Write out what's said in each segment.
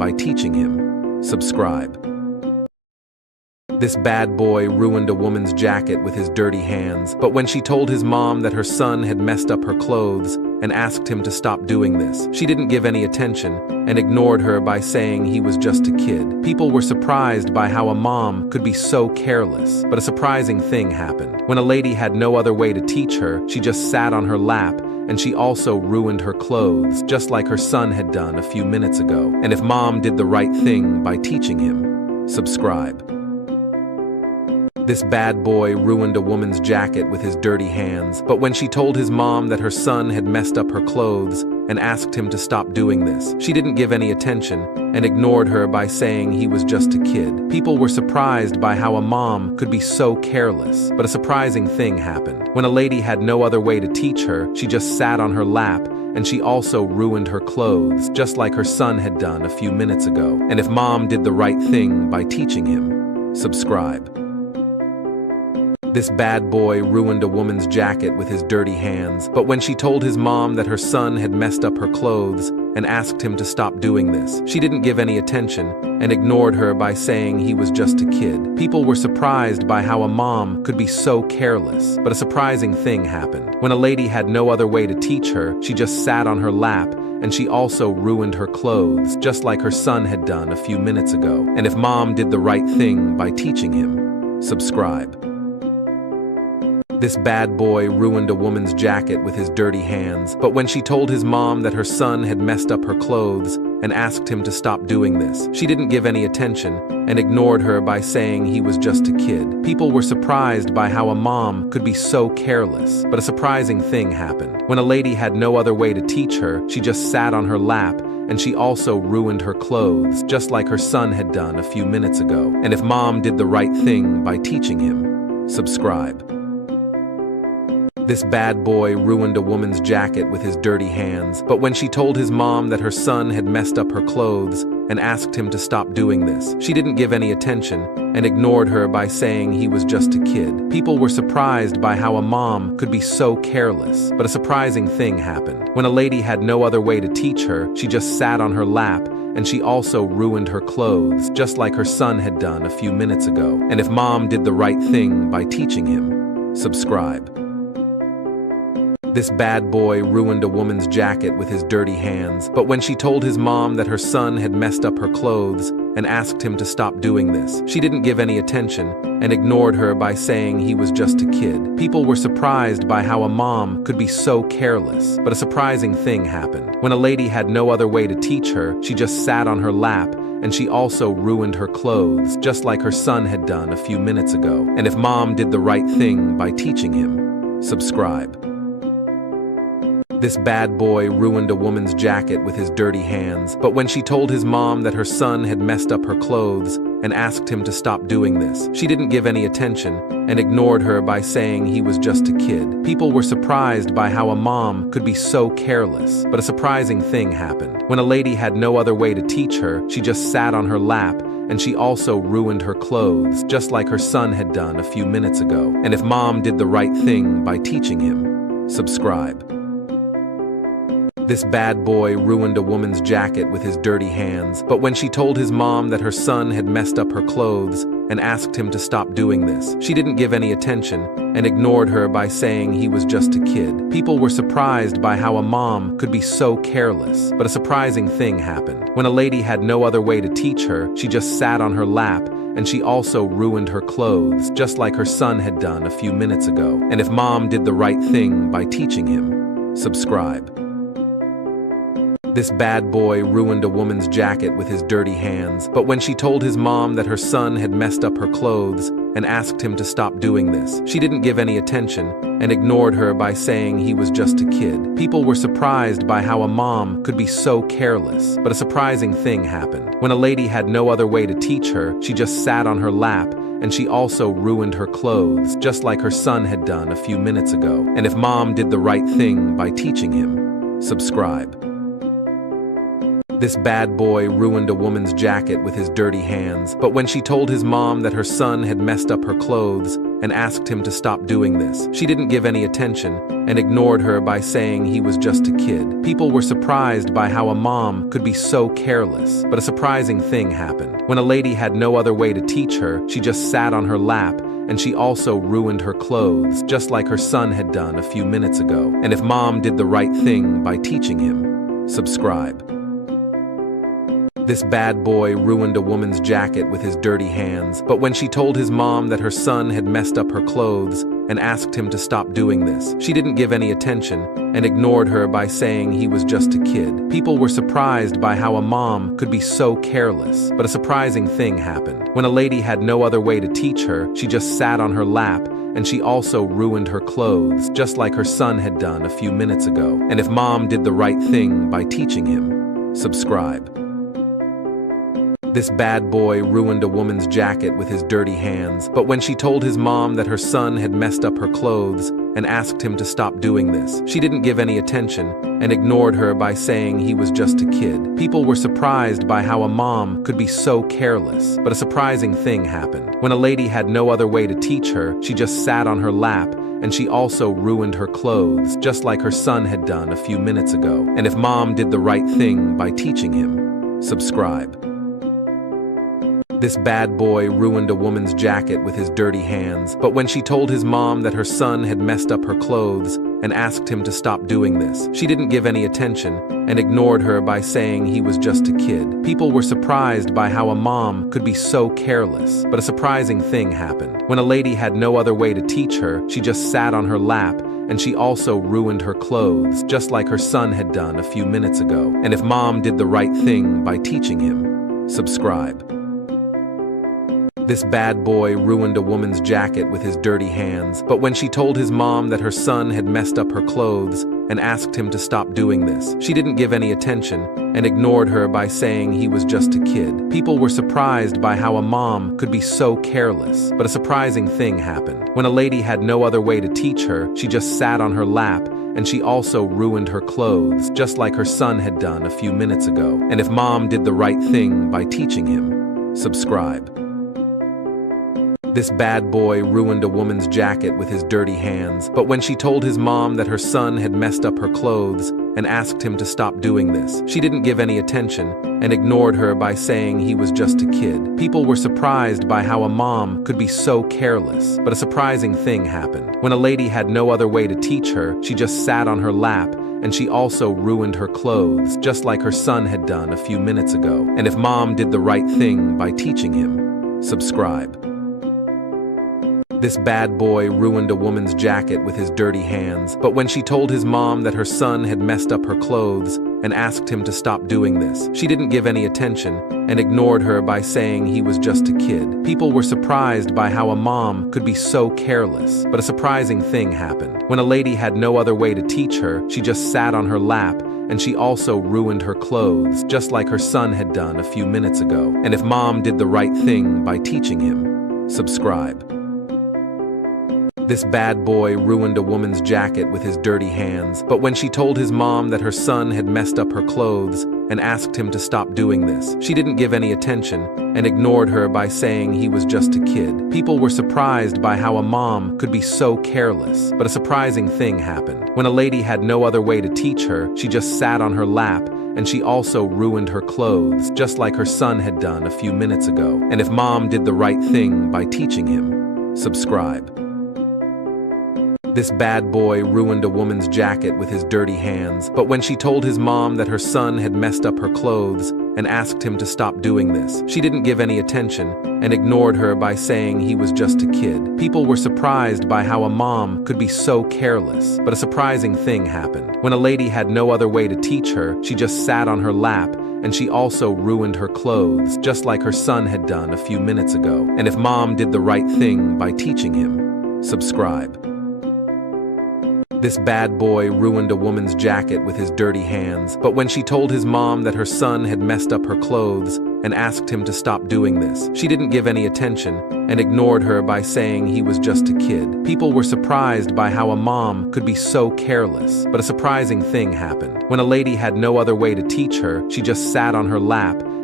by teaching him. Subscribe. This bad boy ruined a woman's jacket with his dirty hands, but when she told his mom that her son had messed up her clothes and asked him to stop doing this, she didn't give any attention and ignored her by saying he was just a kid. People were surprised by how a mom could be so careless, but a surprising thing happened. When a lady had no other way to teach her, she just sat on her lap, and she also ruined her clothes, just like her son had done a few minutes ago. And if mom did the right thing by teaching him, subscribe. This bad boy ruined a woman's jacket with his dirty hands, but when she told his mom that her son had messed up her clothes and asked him to stop doing this, she didn't give any attention and ignored her by saying he was just a kid. People were surprised by how a mom could be so careless, but a surprising thing happened. When a lady had no other way to teach her, she just sat on her lap, and she also ruined her clothes, just like her son had done a few minutes ago. And if mom did the right thing by teaching him, subscribe. This bad boy ruined a woman's jacket with his dirty hands, but when she told his mom that her son had messed up her clothes and asked him to stop doing this, she didn't give any attention and ignored her by saying he was just a kid. People were surprised by how a mom could be so careless, but a surprising thing happened. When a lady had no other way to teach her, she just sat on her lap, and she also ruined her clothes, just like her son had done a few minutes ago. And if mom did the right thing by teaching him, subscribe. This bad boy ruined a woman's jacket with his dirty hands, but when she told his mom that her son had messed up her clothes and asked him to stop doing this, she didn't give any attention and ignored her by saying he was just a kid. People were surprised by how a mom could be so careless, but a surprising thing happened. When a lady had no other way to teach her, she just sat on her lap, and she also ruined her clothes, just like her son had done a few minutes ago. And if mom did the right thing by teaching him, subscribe. This bad boy ruined a woman's jacket with his dirty hands, but when she told his mom that her son had messed up her clothes and asked him to stop doing this, she didn't give any attention and ignored her by saying he was just a kid. People were surprised by how a mom could be so careless, but a surprising thing happened. When a lady had no other way to teach her, she just sat on her lap, and she also ruined her clothes, just like her son had done a few minutes ago. And if mom did the right thing by teaching him, subscribe. This bad boy ruined a woman's jacket with his dirty hands, but when she told his mom that her son had messed up her clothes and asked him to stop doing this, she didn't give any attention and ignored her by saying he was just a kid. People were surprised by how a mom could be so careless, but a surprising thing happened. When a lady had no other way to teach her, she just sat on her lap, and she also ruined her clothes, just like her son had done a few minutes ago. And if mom did the right thing by teaching him, subscribe. This bad boy ruined a woman's jacket with his dirty hands, but when she told his mom that her son had messed up her clothes and asked him to stop doing this, she didn't give any attention and ignored her by saying he was just a kid. People were surprised by how a mom could be so careless, but a surprising thing happened. When a lady had no other way to teach her, she just sat on her lap, and she also ruined her clothes, just like her son had done a few minutes ago. And if mom did the right thing by teaching him, subscribe. This bad boy ruined a woman's jacket with his dirty hands, but when she told his mom that her son had messed up her clothes and asked him to stop doing this, she didn't give any attention and ignored her by saying he was just a kid. People were surprised by how a mom could be so careless, but a surprising thing happened. When a lady had no other way to teach her, she just sat on her lap, and she also ruined her clothes, just like her son had done a few minutes ago. And if mom did the right thing by teaching him, subscribe. This bad boy ruined a woman's jacket with his dirty hands, but when she told his mom that her son had messed up her clothes and asked him to stop doing this, she didn't give any attention and ignored her by saying he was just a kid. People were surprised by how a mom could be so careless, but a surprising thing happened. When a lady had no other way to teach her, she just sat on her lap, and she also ruined her clothes, just like her son had done a few minutes ago. And if mom did the right thing by teaching him, subscribe. This bad boy ruined a woman's jacket with his dirty hands, but when she told his mom that her son had messed up her clothes and asked him to stop doing this. She didn't give any attention and ignored her by saying he was just a kid. People were surprised by how a mom could be so careless. But a surprising thing happened. When a lady had no other way to teach her, she just sat on her lap, and she also ruined her clothes, just like her son had done a few minutes ago. And if mom did the right thing by teaching him, subscribe. This bad boy ruined a woman's jacket with his dirty hands, but when she told his mom that her son had messed up her clothes and asked him to stop doing this, she didn't give any attention and ignored her by saying he was just a kid. People were surprised by how a mom could be so careless. But a surprising thing happened. When a lady had no other way to teach her, she just sat on her lap, and she also ruined her clothes, just like her son had done a few minutes ago. And if mom did the right thing by teaching him, subscribe. This bad boy ruined a woman's jacket with his dirty hands, but when she told his mom that her son had messed up her clothes and asked him to stop doing this, she didn't give any attention and ignored her by saying he was just a kid. People were surprised by how a mom could be so careless. But a surprising thing happened. When a lady had no other way to teach her, she just sat on her lap, and she also ruined her clothes, just like her son had done a few minutes ago. And if mom did the right thing by teaching him, subscribe. This bad boy ruined a woman's jacket with his dirty hands, but when she told his mom that her son had messed up her clothes and asked him to stop doing this, she didn't give any attention and ignored her by saying he was just a kid. People were surprised by how a mom could be so careless. But a surprising thing happened. When a lady had no other way to teach her, she just sat on her lap, and she also ruined her clothes, just like her son had done a few minutes ago. And if mom did the right thing by teaching him, subscribe. This bad boy ruined a woman's jacket with his dirty hands, but when she told his mom that her son had messed up her clothes and asked him to stop doing this, she didn't give any attention and ignored her by saying he was just a kid. People were surprised by how a mom could be so careless. But a surprising thing happened. When a lady had no other way to teach her, she just sat on her lap, and she also ruined her clothes, just like her son had done a few minutes ago. And if mom did the right thing by teaching him, subscribe. This bad boy ruined a woman's jacket with his dirty hands, but when she told his mom that her son had messed up her clothes and asked him to stop doing this, she didn't give any attention and ignored her by saying he was just a kid. People were surprised by how a mom could be so careless. But a surprising thing happened. When a lady had no other way to teach her, she just sat on her lap, and she also ruined her clothes, just like her son had done a few minutes ago. And if mom did the right thing by teaching him, subscribe. This bad boy ruined a woman's jacket with his dirty hands, but when she told his mom that her son had messed up her clothes and asked him to stop doing this, she didn't give any attention and ignored her by saying he was just a kid. People were surprised by how a mom could be so careless. But a surprising thing happened. When a lady had no other way to teach her, she just sat on her lap, and she also ruined her clothes, just like her son had done a few minutes ago. And if mom did the right thing by teaching him, subscribe. This bad boy ruined a woman's jacket with his dirty hands, but when she told his mom that her son had messed up her clothes and asked him to stop doing this, she didn't give any attention and ignored her by saying he was just a kid. People were surprised by how a mom could be so careless. But a surprising thing happened. When a lady had no other way to teach her, she just sat on her lap, and she also ruined her clothes, just like her son had done a few minutes ago. And if mom did the right thing by teaching him, subscribe. This bad boy ruined a woman's jacket with his dirty hands, but when she told his mom that her son had messed up her clothes and asked him to stop doing this, she didn't give any attention and ignored her by saying he was just a kid. People were surprised by how a mom could be so careless. But a surprising thing happened. When a lady had no other way to teach her, she just sat on her lap, and she also ruined her clothes, just like her son had done a few minutes ago. And if mom did the right thing by teaching him, subscribe. This bad boy ruined a woman's jacket with his dirty hands, but when she told his mom that her son had messed up her clothes and asked him to stop doing this, she didn't give any attention and ignored her by saying he was just a kid. People were surprised by how a mom could be so careless. But a surprising thing happened. When a lady had no other way to teach her, she just sat on her lap,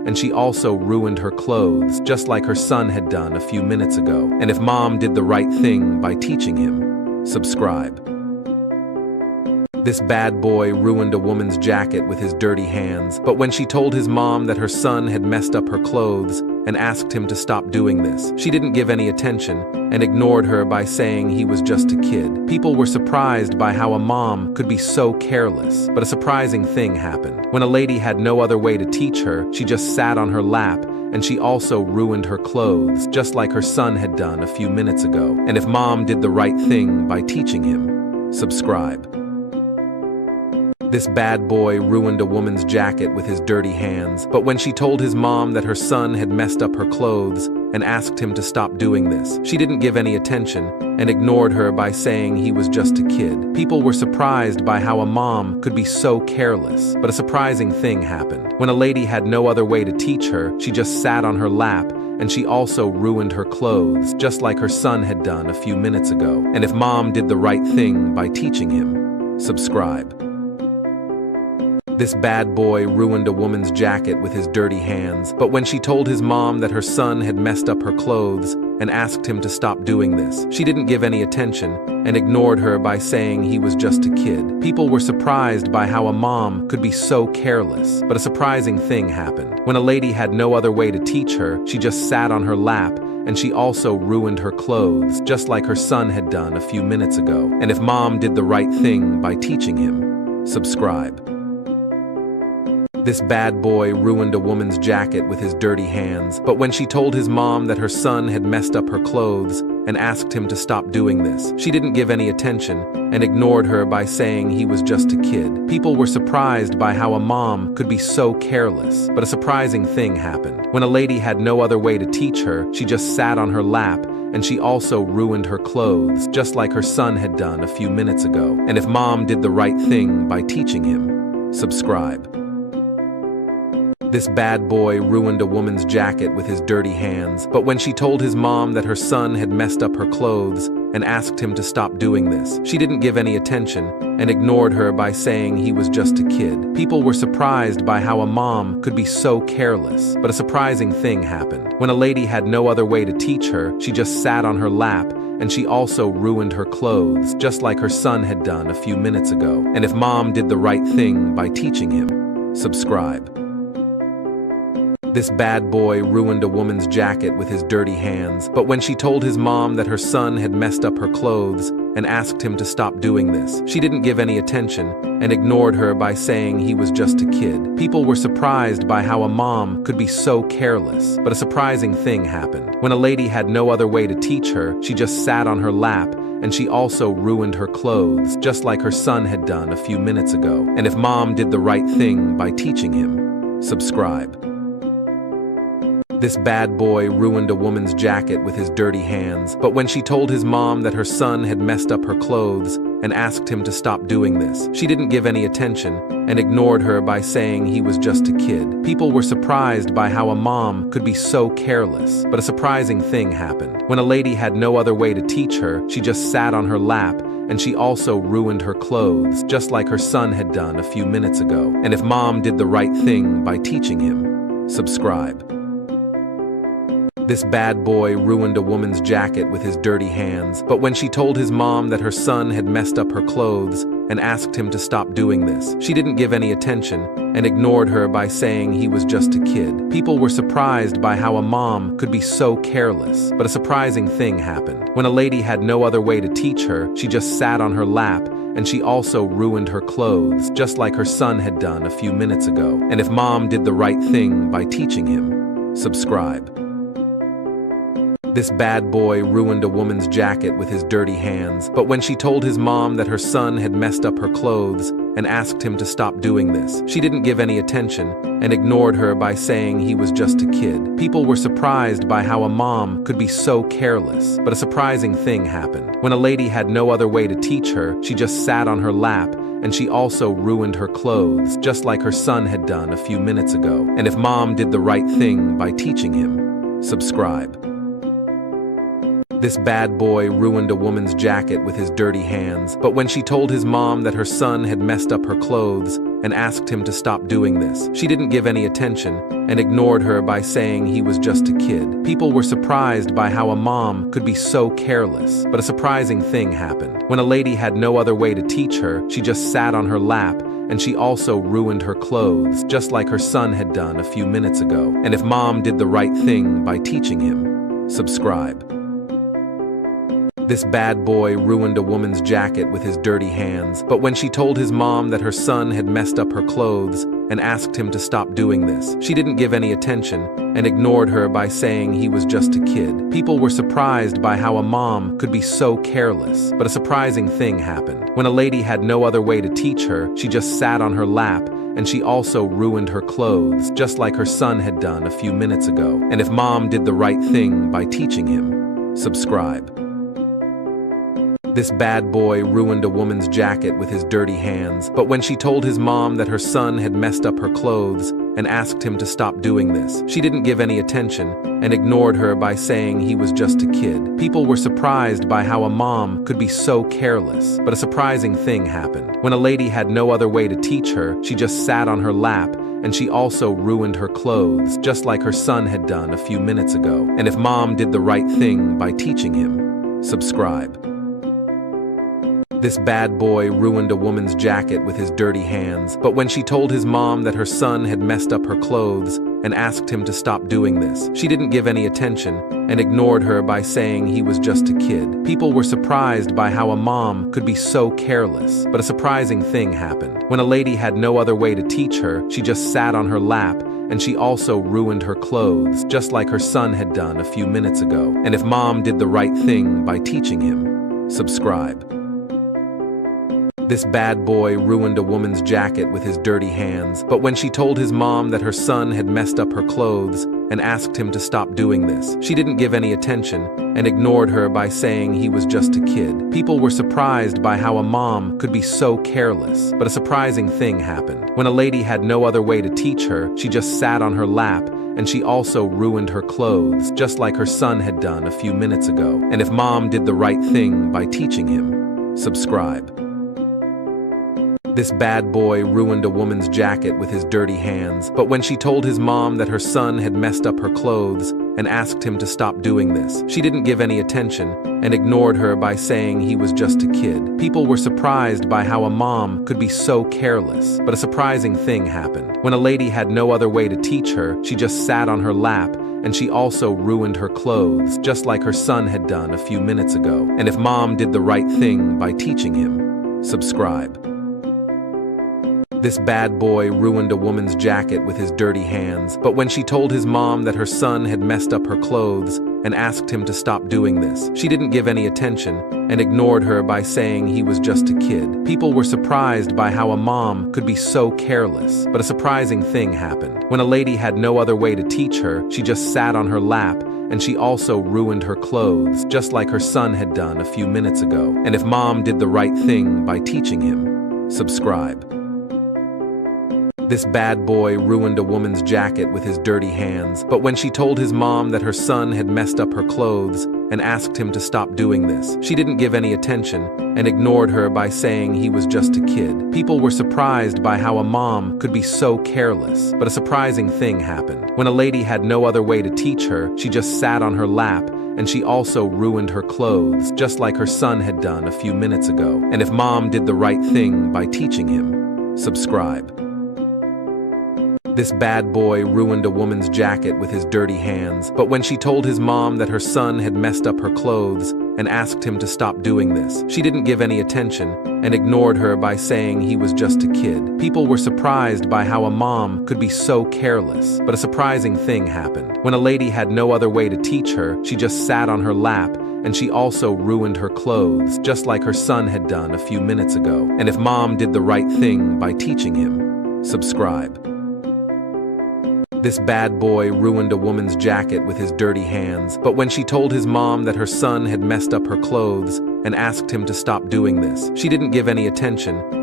and she also ruined her clothes, just like her son had done a few minutes ago. And if mom did the right thing by teaching him, subscribe. This bad boy ruined a woman's jacket with his dirty hands, but when she told his mom that her son had messed up her clothes and asked him to stop doing this, she didn't give any attention and ignored her by saying he was just a kid. People were surprised by how a mom could be so careless, but a surprising thing happened. When a lady had no other way to teach her, she just sat on her lap, and she also ruined her clothes, just like her son had done a few minutes ago. And if mom did the right thing by teaching him, subscribe. This bad boy ruined a woman's jacket with his dirty hands, but when she told his mom that her son had messed up her clothes and asked him to stop doing this, she didn't give any attention and ignored her by saying he was just a kid. People were surprised by how a mom could be so careless, but a surprising thing happened. When a lady had no other way to teach her, she just sat on her lap, and she also ruined her clothes, just like her son had done a few minutes ago. And if mom did the right thing by teaching him, subscribe. This bad boy ruined a woman's jacket with his dirty hands, but when she told his mom that her son had messed up her clothes and asked him to stop doing this, she didn't give any attention and ignored her by saying he was just a kid. People were surprised by how a mom could be so careless, but a surprising thing happened. When a lady had no other way to teach her, she just sat on her lap, and she also ruined her clothes, just like her son had done a few minutes ago. And if mom did the right thing by teaching him, subscribe. This bad boy ruined a woman's jacket with his dirty hands, but when she told his mom that her son had messed up her clothes and asked him to stop doing this, she didn't give any attention and ignored her by saying he was just a kid. People were surprised by how a mom could be so careless, but a surprising thing happened. When a lady had no other way to teach her, she just sat on her lap, and she also ruined her clothes, just like her son had done a few minutes ago. And if mom did the right thing by teaching him, subscribe. This bad boy ruined a woman's jacket with his dirty hands, but when she told his mom that her son had messed up her clothes and asked him to stop doing this, she didn't give any attention and ignored her by saying he was just a kid. People were surprised by how a mom could be so careless, but a surprising thing happened. When a lady had no other way to teach her, she just sat on her lap, and she also ruined her clothes, just like her son had done a few minutes ago. And if mom did the right thing by teaching him, subscribe. This bad boy ruined a woman's jacket with his dirty hands, but when she told his mom that her son had messed up her clothes and asked him to stop doing this, she didn't give any attention and ignored her by saying he was just a kid. People were surprised by how a mom could be so careless, but a surprising thing happened. When a lady had no other way to teach her, she just sat on her lap, and she also ruined her clothes, just like her son had done a few minutes ago. And if mom did the right thing by teaching him, subscribe. This bad boy ruined a woman's jacket with his dirty hands, but when she told his mom that her son had messed up her clothes and asked him to stop doing this, she didn't give any attention and ignored her by saying he was just a kid. People were surprised by how a mom could be so careless, but a surprising thing happened. When a lady had no other way to teach her, she just sat on her lap, and she also ruined her clothes, just like her son had done a few minutes ago. And if mom did the right thing by teaching him, subscribe. This bad boy ruined a woman's jacket with his dirty hands, but when she told his mom that her son had messed up her clothes and asked him to stop doing this, she didn't give any attention and ignored her by saying he was just a kid. People were surprised by how a mom could be so careless, but a surprising thing happened. When a lady had no other way to teach her, she just sat on her lap, and she also ruined her clothes, just like her son had done a few minutes ago. And if mom did the right thing by teaching him, subscribe. This bad boy ruined a woman's jacket with his dirty hands, but when she told his mom that her son had messed up her clothes and asked him to stop doing this, she didn't give any attention and ignored her by saying he was just a kid. People were surprised by how a mom could be so careless, but a surprising thing happened. When a lady had no other way to teach her, she just sat on her lap, and she also ruined her clothes, just like her son had done a few minutes ago. And if mom did the right thing by teaching him, subscribe. This bad boy ruined a woman's jacket with his dirty hands, but when she told his mom that her son had messed up her clothes and asked him to stop doing this. She didn't give any attention and ignored her by saying he was just a kid. People were surprised by how a mom could be so careless, but a surprising thing happened. When a lady had no other way to teach her, she just sat on her lap, and she also ruined her clothes, just like her son had done a few minutes ago. And if mom did the right thing by teaching him, subscribe. This bad boy ruined a woman's jacket with his dirty hands, but when she told his mom that her son had messed up her clothes and asked him to stop doing this, she didn't give any attention and ignored her by saying he was just a kid. People were surprised by how a mom could be so careless, but a surprising thing happened. When a lady had no other way to teach her, she just sat on her lap, and she also ruined her clothes, just like her son had done a few minutes ago. And if mom did the right thing by teaching him, subscribe. This bad boy ruined a woman's jacket with his dirty hands, but when she told his mom that her son had messed up her clothes and asked him to stop doing this, she didn't give any attention and ignored her by saying he was just a kid. People were surprised by how a mom could be so careless, but a surprising thing happened. When a lady had no other way to teach her, she just sat on her lap, and she also ruined her clothes, just like her son had done a few minutes ago. And if mom did the right thing by teaching him, subscribe. This bad boy ruined a woman's jacket with his dirty hands, but when she told his mom that her son had messed up her clothes and asked him to stop doing this, she didn't give any attention and ignored her by saying he was just a kid. People were surprised by how a mom could be so careless, but a surprising thing happened. When a lady had no other way to teach her, she just sat on her lap, and she also ruined her clothes, just like her son had done a few minutes ago. And if mom did the right thing by teaching him, subscribe. This bad boy ruined a woman's jacket with his dirty hands, but when she told his mom that her son had messed up her clothes and asked him to stop doing this, she didn't give any attention and ignored her by saying he was just a kid. People were surprised by how a mom could be so careless, but a surprising thing happened. When a lady had no other way to teach her, she just sat on her lap, and she also ruined her clothes, just like her son had done a few minutes ago. And if mom did the right thing by teaching him, subscribe. This bad boy ruined a woman's jacket with his dirty hands, but when she told his mom that her son had messed up her clothes and asked him to stop doing this, she didn't give any attention and ignored her by saying he was just a kid. People were surprised by how a mom could be so careless, but a surprising thing happened. When a lady had no other way to teach her, she just sat on her lap, and she also ruined her clothes, just like her son had done a few minutes ago. And if mom did the right thing by teaching him, subscribe. This bad boy ruined a woman's jacket with his dirty hands, but when she told his mom that her son had messed up her clothes and asked him to stop doing this, she didn't give any attention and ignored her by saying he was just a kid. People were surprised by how a mom could be so careless, but a surprising thing happened. When a lady had no other way to teach her, she just sat on her lap, and she also ruined her clothes, just like her son had done a few minutes ago. And if mom did the right thing by teaching him, subscribe. This bad boy ruined a woman's jacket with his dirty hands, but when she told his mom that her son had messed up her clothes and asked him to stop doing this, she didn't give any attention and ignored her by saying he was just a kid. People were surprised by how a mom could be so careless, but a surprising thing happened. When a lady had no other way to teach her, she just sat on her lap, and she also ruined her clothes, just like her son had done a few minutes ago. And if mom did the right thing by teaching him, subscribe. This bad boy ruined a woman's jacket with his dirty hands, but when she told his mom that her son had messed up her clothes and asked him to stop doing this, she didn't give any attention and ignored her by saying he was just a kid. People were surprised by how a mom could be so careless, but a surprising thing happened. When a lady had no other way to teach her, she just sat on her lap, and she also ruined her clothes, just like her son had done a few minutes ago. And if mom did the right thing by teaching him, subscribe. This bad boy ruined a woman's jacket with his dirty hands, but when she told his mom that her son had messed up her clothes and asked him to stop doing this, she didn't give any attention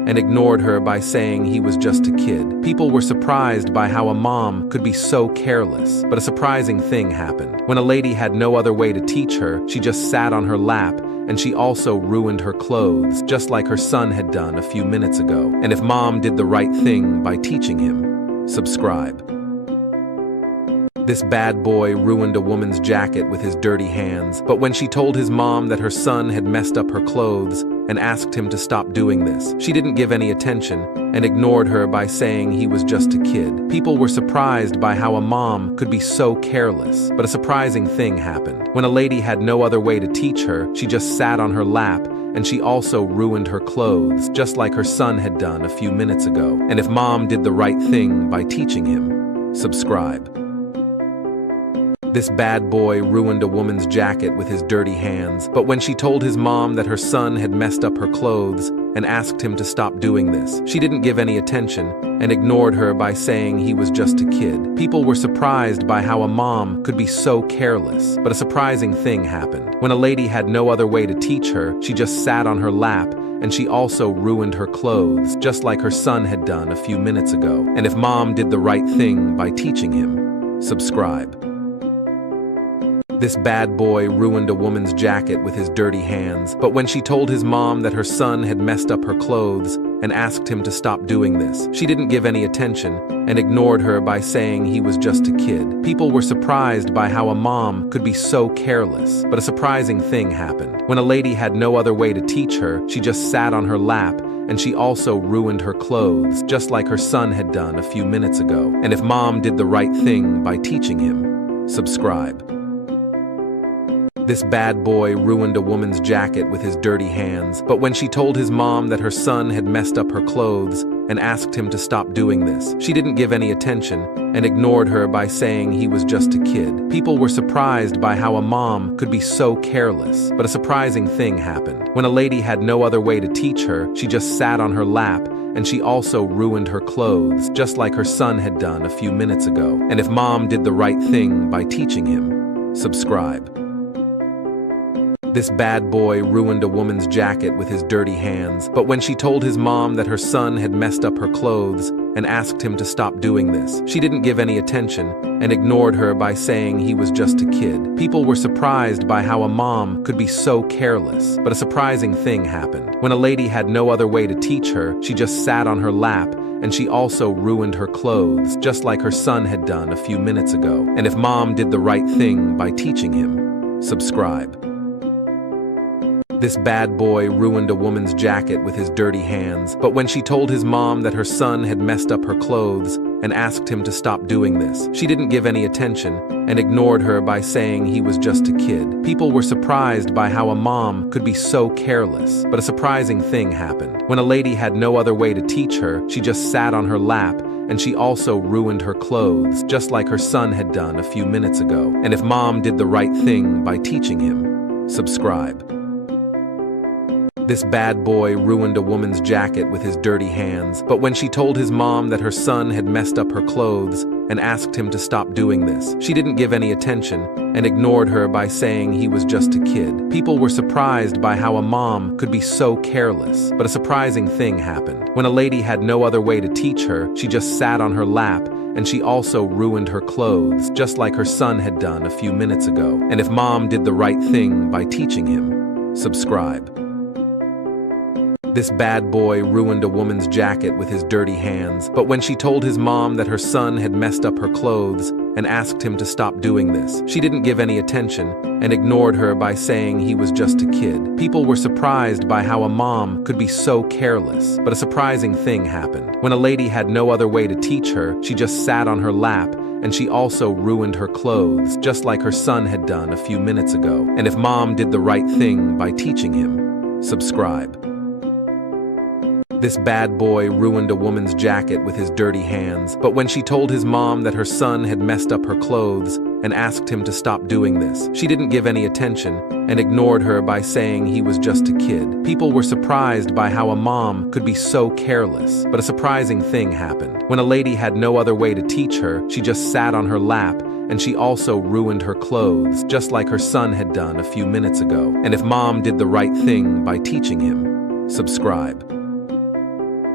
and ignored her by saying he was just a kid. People were surprised by how a mom could be so careless, but a surprising thing happened. When a lady had no other way to teach her, she just sat on her lap, and she also ruined her clothes, just like her son had done a few minutes ago. And if mom did the right thing by teaching him, subscribe. This bad boy ruined a woman's jacket with his dirty hands, but when she told his mom that her son had messed up her clothes and asked him to stop doing this, she didn't give any attention and ignored her by saying he was just a kid. People were surprised by how a mom could be so careless, but a surprising thing happened. When a lady had no other way to teach her, she just sat on her lap, and she also ruined her clothes, just like her son had done a few minutes ago. And if mom did the right thing by teaching him, subscribe. This bad boy ruined a woman's jacket with his dirty hands, but when she told his mom that her son had messed up her clothes and asked him to stop doing this, she didn't give any attention and ignored her by saying he was just a kid. People were surprised by how a mom could be so careless, but a surprising thing happened. When a lady had no other way to teach her, she just sat on her lap, and she also ruined her clothes, just like her son had done a few minutes ago. And if mom did the right thing by teaching him, subscribe. This bad boy ruined a woman's jacket with his dirty hands, but when she told his mom that her son had messed up her clothes and asked him to stop doing this, she didn't give any attention and ignored her by saying he was just a kid. People were surprised by how a mom could be so careless, but a surprising thing happened. When a lady had no other way to teach her, she just sat on her lap, and she also ruined her clothes, just like her son had done a few minutes ago. And if mom did the right thing by teaching him, subscribe. This bad boy ruined a woman's jacket with his dirty hands, but when she told his mom that her son had messed up her clothes and asked him to stop doing this, she didn't give any attention and ignored her by saying he was just a kid. People were surprised by how a mom could be so careless, but a surprising thing happened. When a lady had no other way to teach her, she just sat on her lap, and she also ruined her clothes, just like her son had done a few minutes ago. And if mom did the right thing by teaching him, subscribe. This bad boy ruined a woman's jacket with his dirty hands, but when she told his mom that her son had messed up her clothes and asked him to stop doing this, she didn't give any attention and ignored her by saying he was just a kid. People were surprised by how a mom could be so careless, but a surprising thing happened. When a lady had no other way to teach her, she just sat on her lap, and she also ruined her clothes, just like her son had done a few minutes ago. And if mom did the right thing by teaching him, subscribe. This bad boy ruined a woman's jacket with his dirty hands, but when she told his mom that her son had messed up her clothes and asked him to stop doing this, she didn't give any attention and ignored her by saying he was just a kid. People were surprised by how a mom could be so careless, but a surprising thing happened. When a lady had no other way to teach her, she just sat on her lap, and she also ruined her clothes, just like her son had done a few minutes ago. And if mom did the right thing by teaching him, subscribe. This bad boy ruined a woman's jacket with his dirty hands, but when she told his mom that her son had messed up her clothes and asked him to stop doing this, she didn't give any attention and ignored her by saying he was just a kid. People were surprised by how a mom could be so careless, but a surprising thing happened. When a lady had no other way to teach her, she just sat on her lap, and she also ruined her clothes, just like her son had done a few minutes ago. And if mom did the right thing by teaching him, subscribe. This bad boy ruined a woman's jacket with his dirty hands, but when she told his mom that her son had messed up her clothes and asked him to stop doing this, she didn't give any attention and ignored her by saying he was just a kid. People were surprised by how a mom could be so careless, but a surprising thing happened. When a lady had no other way to teach her, she just sat on her lap, and she also ruined her clothes, just like her son had done a few minutes ago. And if mom did the right thing by teaching him, subscribe. This bad boy ruined a woman's jacket with his dirty hands, but when she told his mom that her son had messed up her clothes and asked him to stop doing this, she didn't give any attention and ignored her by saying he was just a kid. People were surprised by how a mom could be so careless, but a surprising thing happened. When a lady had no other way to teach her, she just sat on her lap, and she also ruined her clothes, just like her son had done a few minutes ago. And if mom did the right thing by teaching him, subscribe.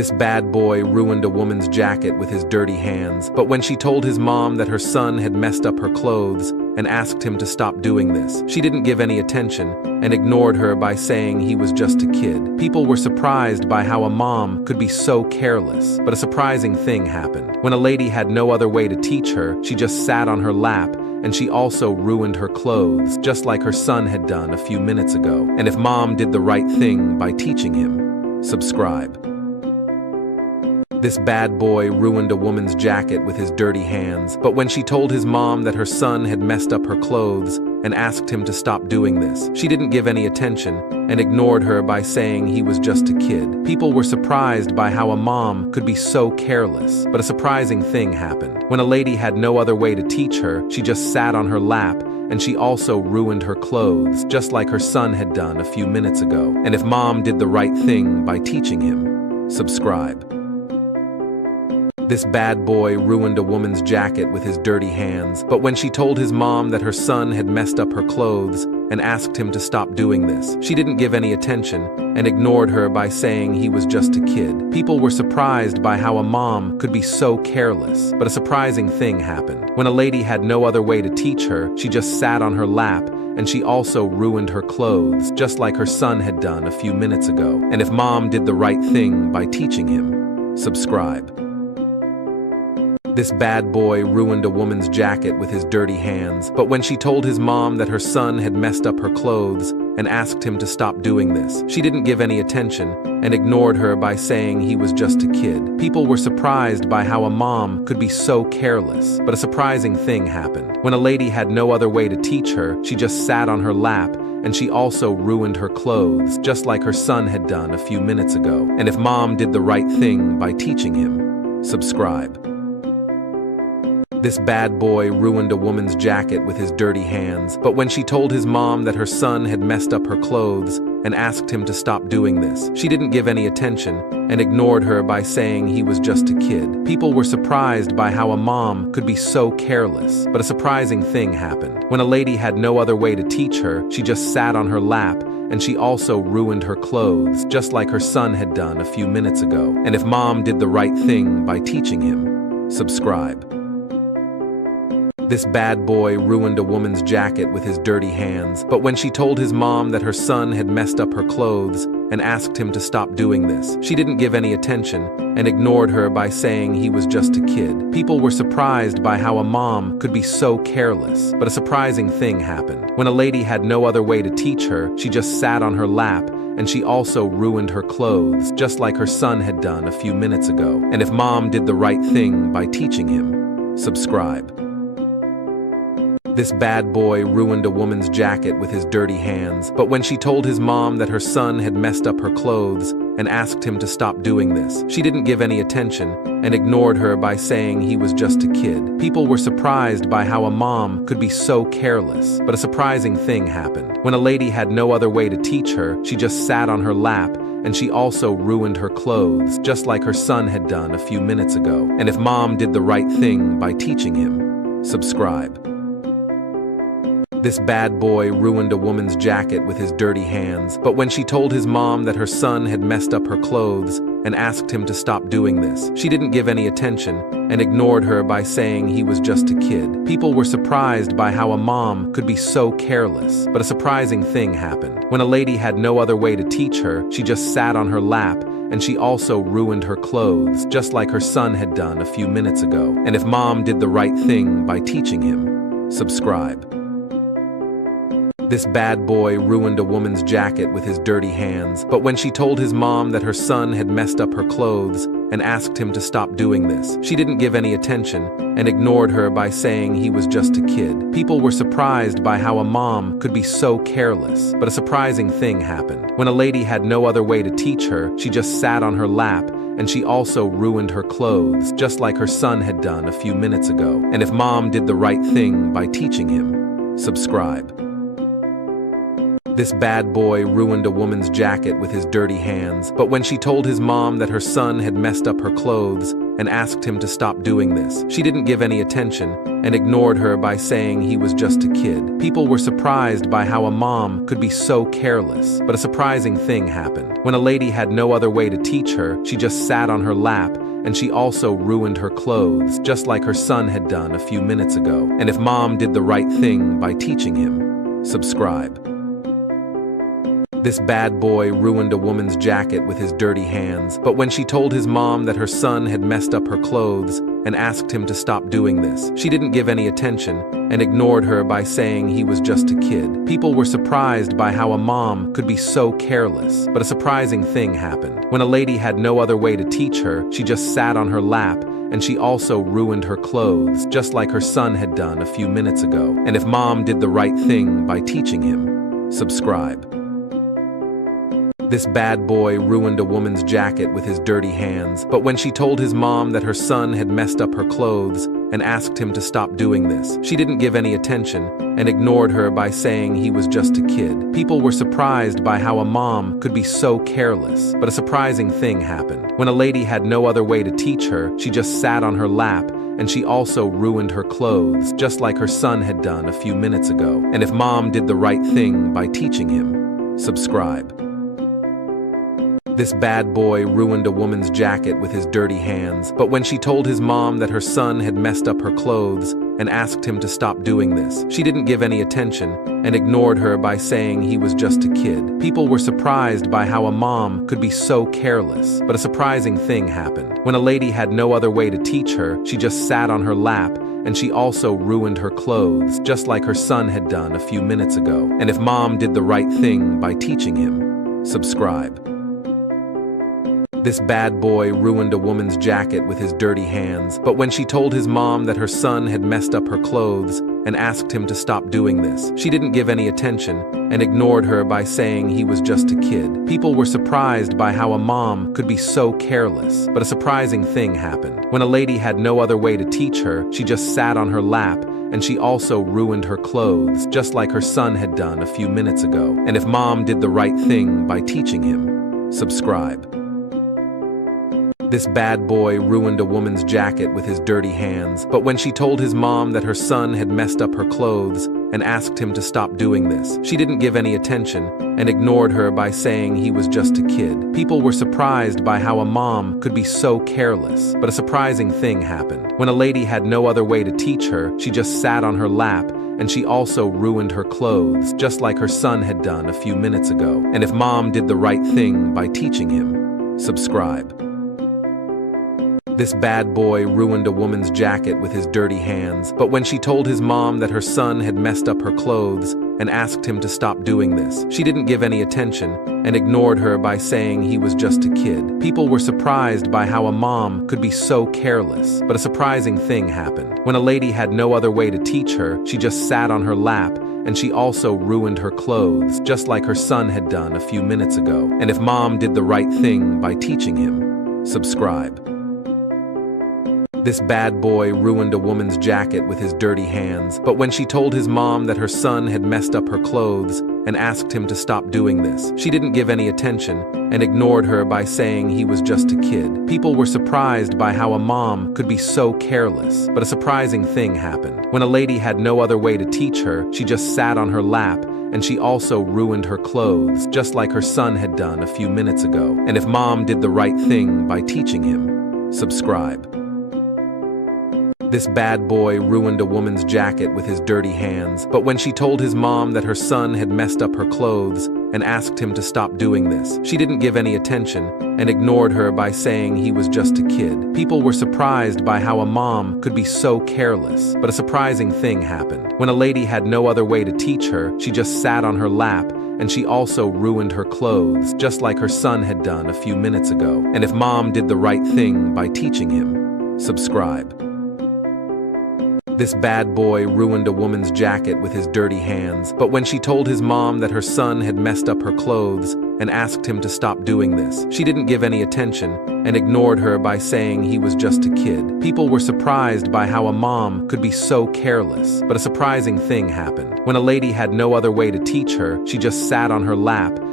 This bad boy ruined a woman's jacket with his dirty hands, but when she told his mom that her son had messed up her clothes and asked him to stop doing this, she didn't give any attention and ignored her by saying he was just a kid. People were surprised by how a mom could be so careless, but a surprising thing happened. When a lady had no other way to teach her, she just sat on her lap, and she also ruined her clothes, just like her son had done a few minutes ago. And if mom did the right thing by teaching him, subscribe. This bad boy ruined a woman's jacket with his dirty hands, but when she told his mom that her son had messed up her clothes and asked him to stop doing this, she didn't give any attention and ignored her by saying he was just a kid. People were surprised by how a mom could be so careless, but a surprising thing happened. When a lady had no other way to teach her, she just sat on her lap, and she also ruined her clothes, just like her son had done a few minutes ago. And if mom did the right thing by teaching him, subscribe. This bad boy ruined a woman's jacket with his dirty hands, but when she told his mom that her son had messed up her clothes and asked him to stop doing this, she didn't give any attention and ignored her by saying he was just a kid. People were surprised by how a mom could be so careless, but a surprising thing happened. When a lady had no other way to teach her, she just sat on her lap, and she also ruined her clothes, just like her son had done a few minutes ago. And if mom did the right thing by teaching him, subscribe. This bad boy ruined a woman's jacket with his dirty hands, but when she told his mom that her son had messed up her clothes and asked him to stop doing this, she didn't give any attention and ignored her by saying he was just a kid. People were surprised by how a mom could be so careless, but a surprising thing happened. When a lady had no other way to teach her, she just sat on her lap, and she also ruined her clothes, just like her son had done a few minutes ago. And if mom did the right thing by teaching him, subscribe. This bad boy ruined a woman's jacket with his dirty hands, but when she told his mom that her son had messed up her clothes and asked him to stop doing this, she didn't give any attention and ignored her by saying he was just a kid. People were surprised by how a mom could be so careless, but a surprising thing happened. When a lady had no other way to teach her, she just sat on her lap, and she also ruined her clothes, just like her son had done a few minutes ago. And if mom did the right thing by teaching him, subscribe. This bad boy ruined a woman's jacket with his dirty hands, but when she told his mom that her son had messed up her clothes and asked him to stop doing this, she didn't give any attention and ignored her by saying he was just a kid. People were surprised by how a mom could be so careless, but a surprising thing happened. When a lady had no other way to teach her, she just sat on her lap, and she also ruined her clothes, just like her son had done a few minutes ago. And if mom did the right thing by teaching him, subscribe. This bad boy ruined a woman's jacket with his dirty hands, but when she told his mom that her son had messed up her clothes and asked him to stop doing this, she didn't give any attention and ignored her by saying he was just a kid. People were surprised by how a mom could be so careless, but a surprising thing happened. When a lady had no other way to teach her, she just sat on her lap, and she also ruined her clothes, just like her son had done a few minutes ago. And if mom did the right thing by teaching him, subscribe. This bad boy ruined a woman's jacket with his dirty hands, but when she told his mom that her son had messed up her clothes and asked him to stop doing this, she didn't give any attention and ignored her by saying he was just a kid. People were surprised by how a mom could be so careless, but a surprising thing happened. When a lady had no other way to teach her, she just sat on her lap, and she also ruined her clothes, just like her son had done a few minutes ago. And if mom did the right thing by teaching him, subscribe. This bad boy ruined a woman's jacket with his dirty hands, but when she told his mom that her son had messed up her clothes and asked him to stop doing this, she didn't give any attention and ignored her by saying he was just a kid. People were surprised by how a mom could be so careless, but a surprising thing happened. When a lady had no other way to teach her, she just sat on her lap, and she also ruined her clothes, just like her son had done a few minutes ago. And if mom did the right thing by teaching him, subscribe. This bad boy ruined a woman's jacket with his dirty hands, but when she told his mom that her son had messed up her clothes and asked him to stop doing this. She didn't give any attention and ignored her by saying he was just a kid. People were surprised by how a mom could be so careless, but a surprising thing happened. When a lady had no other way to teach her, she just sat on her lap, and she also ruined her clothes, just like her son had done a few minutes ago. And if mom did the right thing by teaching him, subscribe. This bad boy ruined a woman's jacket with his dirty hands, but when she told his mom that her son had messed up her clothes and asked him to stop doing this, she didn't give any attention and ignored her by saying he was just a kid. People were surprised by how a mom could be so careless, but a surprising thing happened. When a lady had no other way to teach her, she just sat on her lap, and she also ruined her clothes, just like her son had done a few minutes ago. And if mom did the right thing by teaching him, subscribe. This bad boy ruined a woman's jacket with his dirty hands, but when she told his mom that her son had messed up her clothes and asked him to stop doing this, she didn't give any attention and ignored her by saying he was just a kid. People were surprised by how a mom could be so careless, but a surprising thing happened. When a lady had no other way to teach her, she just sat on her lap, and she also ruined her clothes, just like her son had done a few minutes ago. And if mom did the right thing by teaching him, subscribe. This bad boy ruined a woman's jacket with his dirty hands, but when she told his mom that her son had messed up her clothes and asked him to stop doing this, she didn't give any attention and ignored her by saying he was just a kid. People were surprised by how a mom could be so careless, but a surprising thing happened. When a lady had no other way to teach her, she just sat on her lap, and she also ruined her clothes, just like her son had done a few minutes ago. And if mom did the right thing by teaching him, subscribe. This bad boy ruined a woman's jacket with his dirty hands, but when she told his mom that her son had messed up her clothes and asked him to stop doing this, she didn't give any attention and ignored her by saying he was just a kid. People were surprised by how a mom could be so careless, but a surprising thing happened. When a lady had no other way to teach her, she just sat on her lap, and she also ruined her clothes, just like her son had done a few minutes ago. And if mom did the right thing by teaching him, subscribe. This bad boy ruined a woman's jacket with his dirty hands, but when she told his mom that her son had messed up her clothes and asked him to stop doing this, she didn't give any attention and ignored her by saying he was just a kid. People were surprised by how a mom could be so careless, but a surprising thing happened. When a lady had no other way to teach her, she just sat on her lap, and she also ruined her clothes, just like her son had done a few minutes ago. And if mom did the right thing by teaching him, subscribe. This bad boy ruined a woman's jacket with his dirty hands, but when she told his mom that her son had messed up her clothes and asked him to stop doing this, she didn't give any attention and ignored her by saying he was just a kid. People were surprised by how a mom could be so careless, but a surprising thing happened. When a lady had no other way to teach her, she just sat on her lap, and she also ruined her clothes, just like her son had done a few minutes ago. And if mom did the right thing by teaching him, subscribe. This bad boy ruined a woman's jacket with his dirty hands, but when she told his mom that her son had messed up her clothes and asked him to stop doing this, she didn't give any attention and ignored her by saying he was just a kid. People were surprised by how a mom could be so careless, but a surprising thing happened. When a lady had no other way to teach her, she just sat on her lap, and she also ruined her clothes, just like her son had done a few minutes ago. And if mom did the right thing by teaching him, subscribe. This bad boy ruined a woman's jacket with his dirty hands, but when she told his mom that her son had messed up her clothes and asked him to stop doing this, she didn't give any attention and ignored her by saying he was just a kid. People were surprised by how a mom could be so careless, but a surprising thing happened. When a lady had no other way to teach her, she just sat on her lap, and she also ruined her clothes, just like her son had done a few minutes ago. And if mom did the right thing by teaching him, subscribe. This bad boy ruined a woman's jacket with his dirty hands, but when she told his mom that her son had messed up her clothes and asked him to stop doing this, she didn't give any attention and ignored her by saying he was just a kid. People were surprised by how a mom could be so careless, but a surprising thing happened. When a lady had no other way to teach her, she just sat on her lap,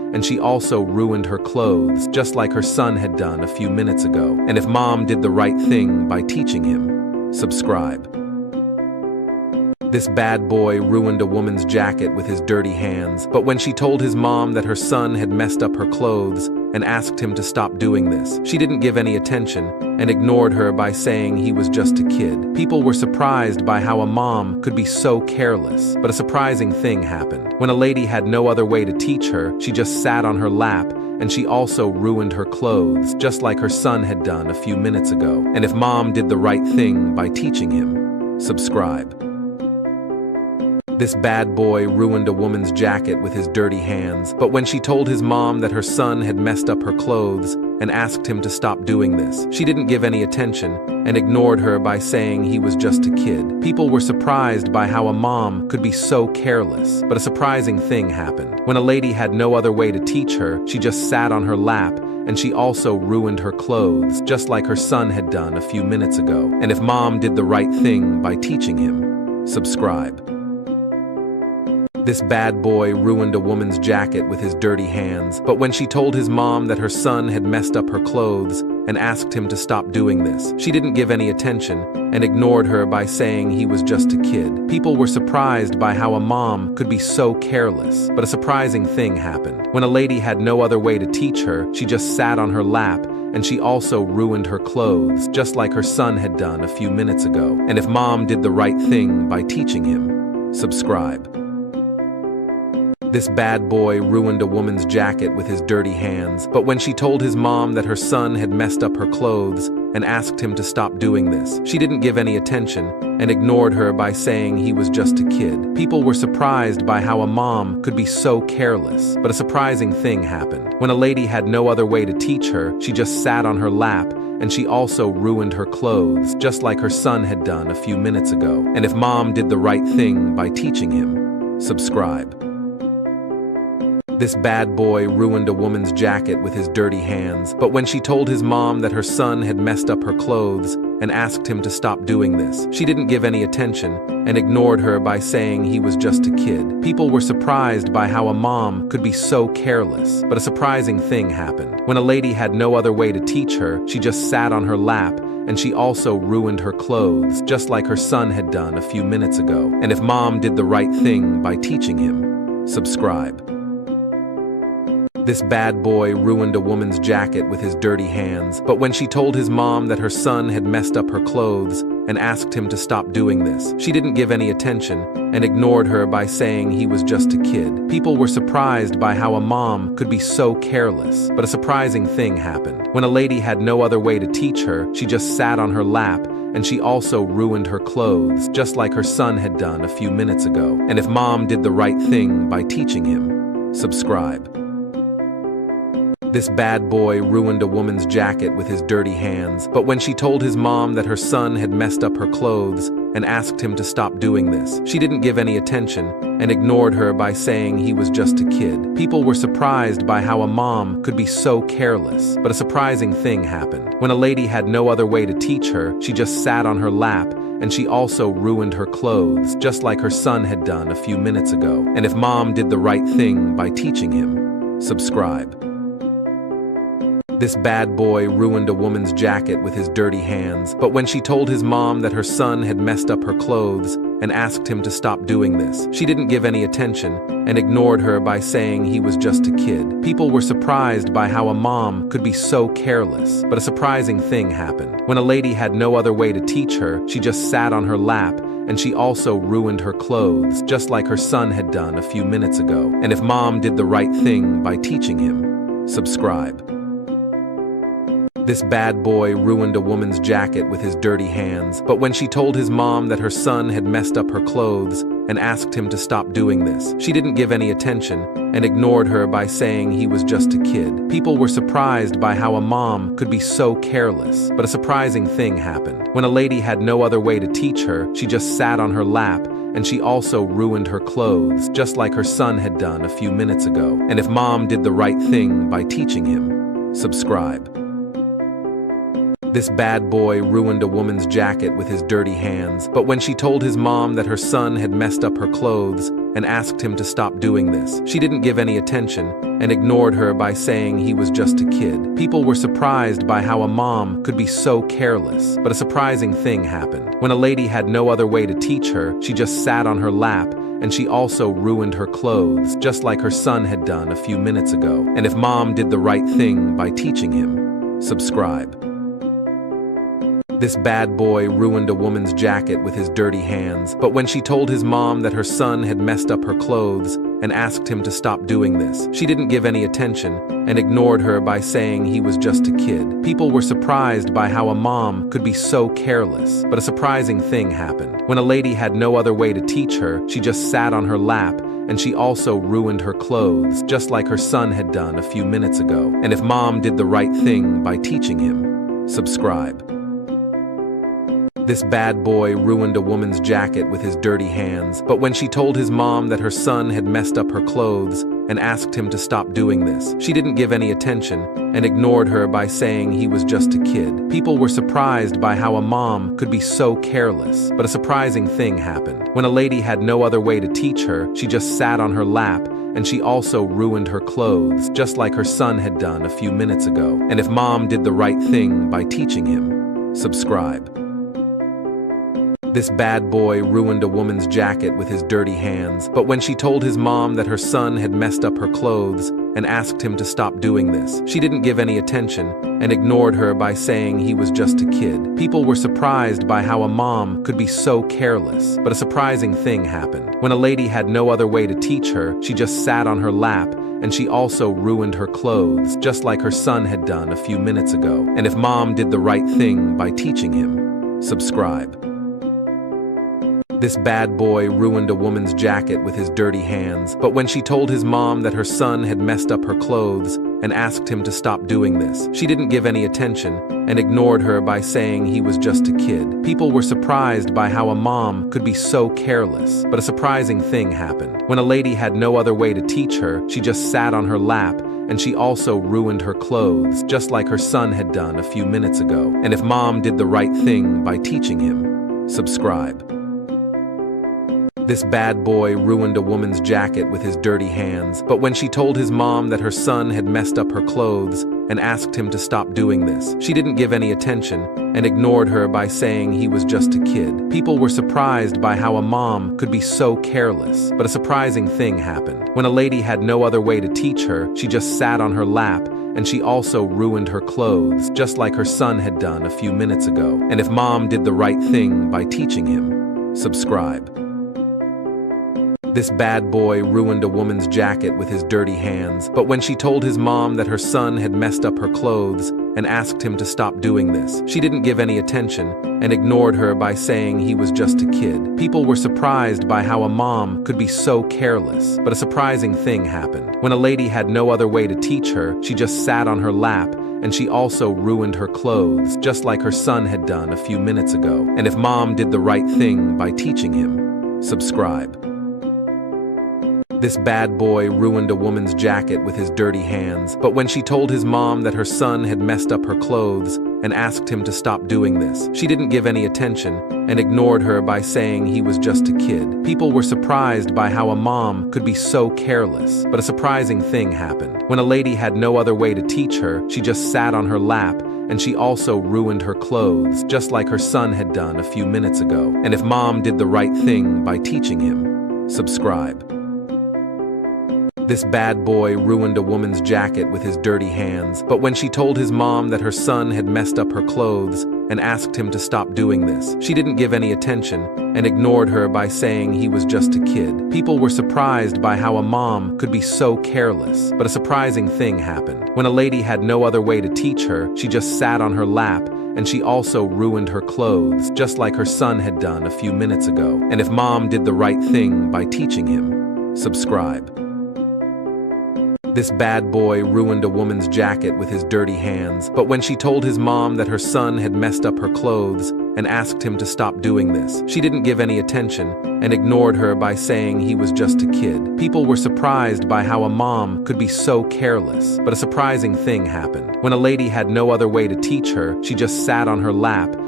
and she also ruined her clothes, just like her son had done a few minutes ago. And if mom did the right thing by teaching him, subscribe. This bad boy ruined a woman's jacket with his dirty hands, but when she told his mom that her son had messed up her clothes and asked him to stop doing this, she didn't give any attention and ignored her by saying he was just a kid. People were surprised by how a mom could be so careless, but a surprising thing happened. When a lady had no other way to teach her, she just sat on her lap, and she also ruined her clothes, just like her son had done a few minutes ago. And if mom did the right thing by teaching him, subscribe. This bad boy ruined a woman's jacket with his dirty hands, but when she told his mom that her son had messed up her clothes and asked him to stop doing this, she didn't give any attention and ignored her by saying he was just a kid. People were surprised by how a mom could be so careless, but a surprising thing happened. When a lady had no other way to teach her, she just sat on her lap, and she also ruined her clothes, just like her son had done a few minutes ago. And if mom did the right thing by teaching him, subscribe. This bad boy ruined a woman's jacket with his dirty hands, but when she told his mom that her son had messed up her clothes and asked him to stop doing this, she didn't give any attention and ignored her by saying he was just a kid. People were surprised by how a mom could be so careless, but a surprising thing happened. When a lady had no other way to teach her, she just sat on her lap, and she also ruined her clothes, just like her son had done a few minutes ago. And if mom did the right thing by teaching him, subscribe. This bad boy ruined a woman's jacket with his dirty hands, but when she told his mom that her son had messed up her clothes and asked him to stop doing this, she didn't give any attention and ignored her by saying he was just a kid. People were surprised by how a mom could be so careless, but a surprising thing happened. When a lady had no other way to teach her, she just sat on her lap, and she also ruined her clothes, just like her son had done a few minutes ago. And if mom did the right thing by teaching him, subscribe. This bad boy ruined a woman's jacket with his dirty hands, but when she told his mom that her son had messed up her clothes and asked him to stop doing this, she didn't give any attention and ignored her by saying he was just a kid. People were surprised by how a mom could be so careless, but a surprising thing happened. When a lady had no other way to teach her, she just sat on her lap, and she also ruined her clothes, just like her son had done a few minutes ago. And if mom did the right thing by teaching him, subscribe. This bad boy ruined a woman's jacket with his dirty hands, but when she told his mom that her son had messed up her clothes and asked him to stop doing this, she didn't give any attention and ignored her by saying he was just a kid. People were surprised by how a mom could be so careless, but a surprising thing happened. When a lady had no other way to teach her, she just sat on her lap, and she also ruined her clothes, just like her son had done a few minutes ago. And if mom did the right thing by teaching him, subscribe. This bad boy ruined a woman's jacket with his dirty hands, but when she told his mom that her son had messed up her clothes and asked him to stop doing this, she didn't give any attention and ignored her by saying he was just a kid. People were surprised by how a mom could be so careless, but a surprising thing happened. When a lady had no other way to teach her, she just sat on her lap, and she also ruined her clothes, just like her son had done a few minutes ago. And if mom did the right thing by teaching him, subscribe. This bad boy ruined a woman's jacket with his dirty hands, but when she told his mom that her son had messed up her clothes and asked him to stop doing this, she didn't give any attention and ignored her by saying he was just a kid. People were surprised by how a mom could be so careless, but a surprising thing happened. When a lady had no other way to teach her, she just sat on her lap, and she also ruined her clothes, just like her son had done a few minutes ago. And if mom did the right thing by teaching him, subscribe. This bad boy ruined a woman's jacket with his dirty hands, but when she told his mom that her son had messed up her clothes and asked him to stop doing this, she didn't give any attention and ignored her by saying he was just a kid. People were surprised by how a mom could be so careless, but a surprising thing happened. When a lady had no other way to teach her, she just sat on her lap, and she also ruined her clothes, just like her son had done a few minutes ago. And if mom did the right thing by teaching him, subscribe. This bad boy ruined a woman's jacket with his dirty hands, but when she told his mom that her son had messed up her clothes and asked him to stop doing this. She didn't give any attention and ignored her by saying he was just a kid. People were surprised by how a mom could be so careless, but a surprising thing happened. When a lady had no other way to teach her, she just sat on her lap, and she also ruined her clothes, just like her son had done a few minutes ago. And if mom did the right thing by teaching him, subscribe. This bad boy ruined a woman's jacket with his dirty hands, but when she told his mom that her son had messed up her clothes and asked him to stop doing this, she didn't give any attention and ignored her by saying he was just a kid. People were surprised by how a mom could be so careless, but a surprising thing happened. When a lady had no other way to teach her, she just sat on her lap, and she also ruined her clothes, just like her son had done a few minutes ago. And if mom did the right thing by teaching him, subscribe. This bad boy ruined a woman's jacket with his dirty hands, but when she told his mom that her son had messed up her clothes and asked him to stop doing this, she didn't give any attention and ignored her by saying he was just a kid. People were surprised by how a mom could be so careless, but a surprising thing happened. When a lady had no other way to teach her, she just sat on her lap, and she also ruined her clothes, just like her son had done a few minutes ago. And if mom did the right thing by teaching him, subscribe. This bad boy ruined a woman's jacket with his dirty hands, but when she told his mom that her son had messed up her clothes and asked him to stop doing this, she didn't give any attention and ignored her by saying he was just a kid. People were surprised by how a mom could be so careless, but a surprising thing happened. When a lady had no other way to teach her, she just sat on her lap, and she also ruined her clothes, just like her son had done a few minutes ago. And if mom did the right thing by teaching him, subscribe. This bad boy ruined a woman's jacket with his dirty hands, but when she told his mom that her son had messed up her clothes and asked him to stop doing this, she didn't give any attention and ignored her by saying he was just a kid. People were surprised by how a mom could be so careless, but a surprising thing happened. When a lady had no other way to teach her, she just sat on her lap, and she also ruined her clothes, just like her son had done a few minutes ago. And if mom did the right thing by teaching him, subscribe. This bad boy ruined a woman's jacket with his dirty hands, but when she told his mom that her son had messed up her clothes and asked him to stop doing this, she didn't give any attention and ignored her by saying he was just a kid. People were surprised by how a mom could be so careless, but a surprising thing happened. When a lady had no other way to teach her, she just sat on her lap, and she also ruined her clothes, just like her son had done a few minutes ago. And if mom did the right thing by teaching him, subscribe. This bad boy ruined a woman's jacket with his dirty hands, but when she told his mom that her son had messed up her clothes and asked him to stop doing this, she didn't give any attention and ignored her by saying he was just a kid. People were surprised by how a mom could be so careless, but a surprising thing happened. When a lady had no other way to teach her, she just sat on her lap, and she also ruined her clothes, just like her son had done a few minutes ago. And if mom did the right thing by teaching him, subscribe. This bad boy ruined a woman's jacket with his dirty hands, but when she told his mom that her son had messed up her clothes and asked him to stop doing this, she didn't give any attention and ignored her by saying he was just a kid. People were surprised by how a mom could be so careless, but a surprising thing happened. When a lady had no other way to teach her, she just sat on her lap, and she also ruined her clothes, just like her son had done a few minutes ago. And if mom did the right thing by teaching him, subscribe. This bad boy ruined a woman's jacket with his dirty hands, but when she told his mom that her son had messed up her clothes and asked him to stop doing this, she didn't give any attention and ignored her by saying he was just a kid. People were surprised by how a mom could be so careless, but a surprising thing happened. When a lady had no other way to teach her, she just sat on her lap, and she also ruined her clothes, just like her son had done a few minutes ago. And if mom did the right thing by teaching him, subscribe. This bad boy ruined a woman's jacket with his dirty hands, but when she told his mom that her son had messed up her clothes and asked him to stop doing this, she didn't give any attention and ignored her by saying he was just a kid. People were surprised by how a mom could be so careless, but a surprising thing happened. When a lady had no other way to teach her, she just sat on her lap,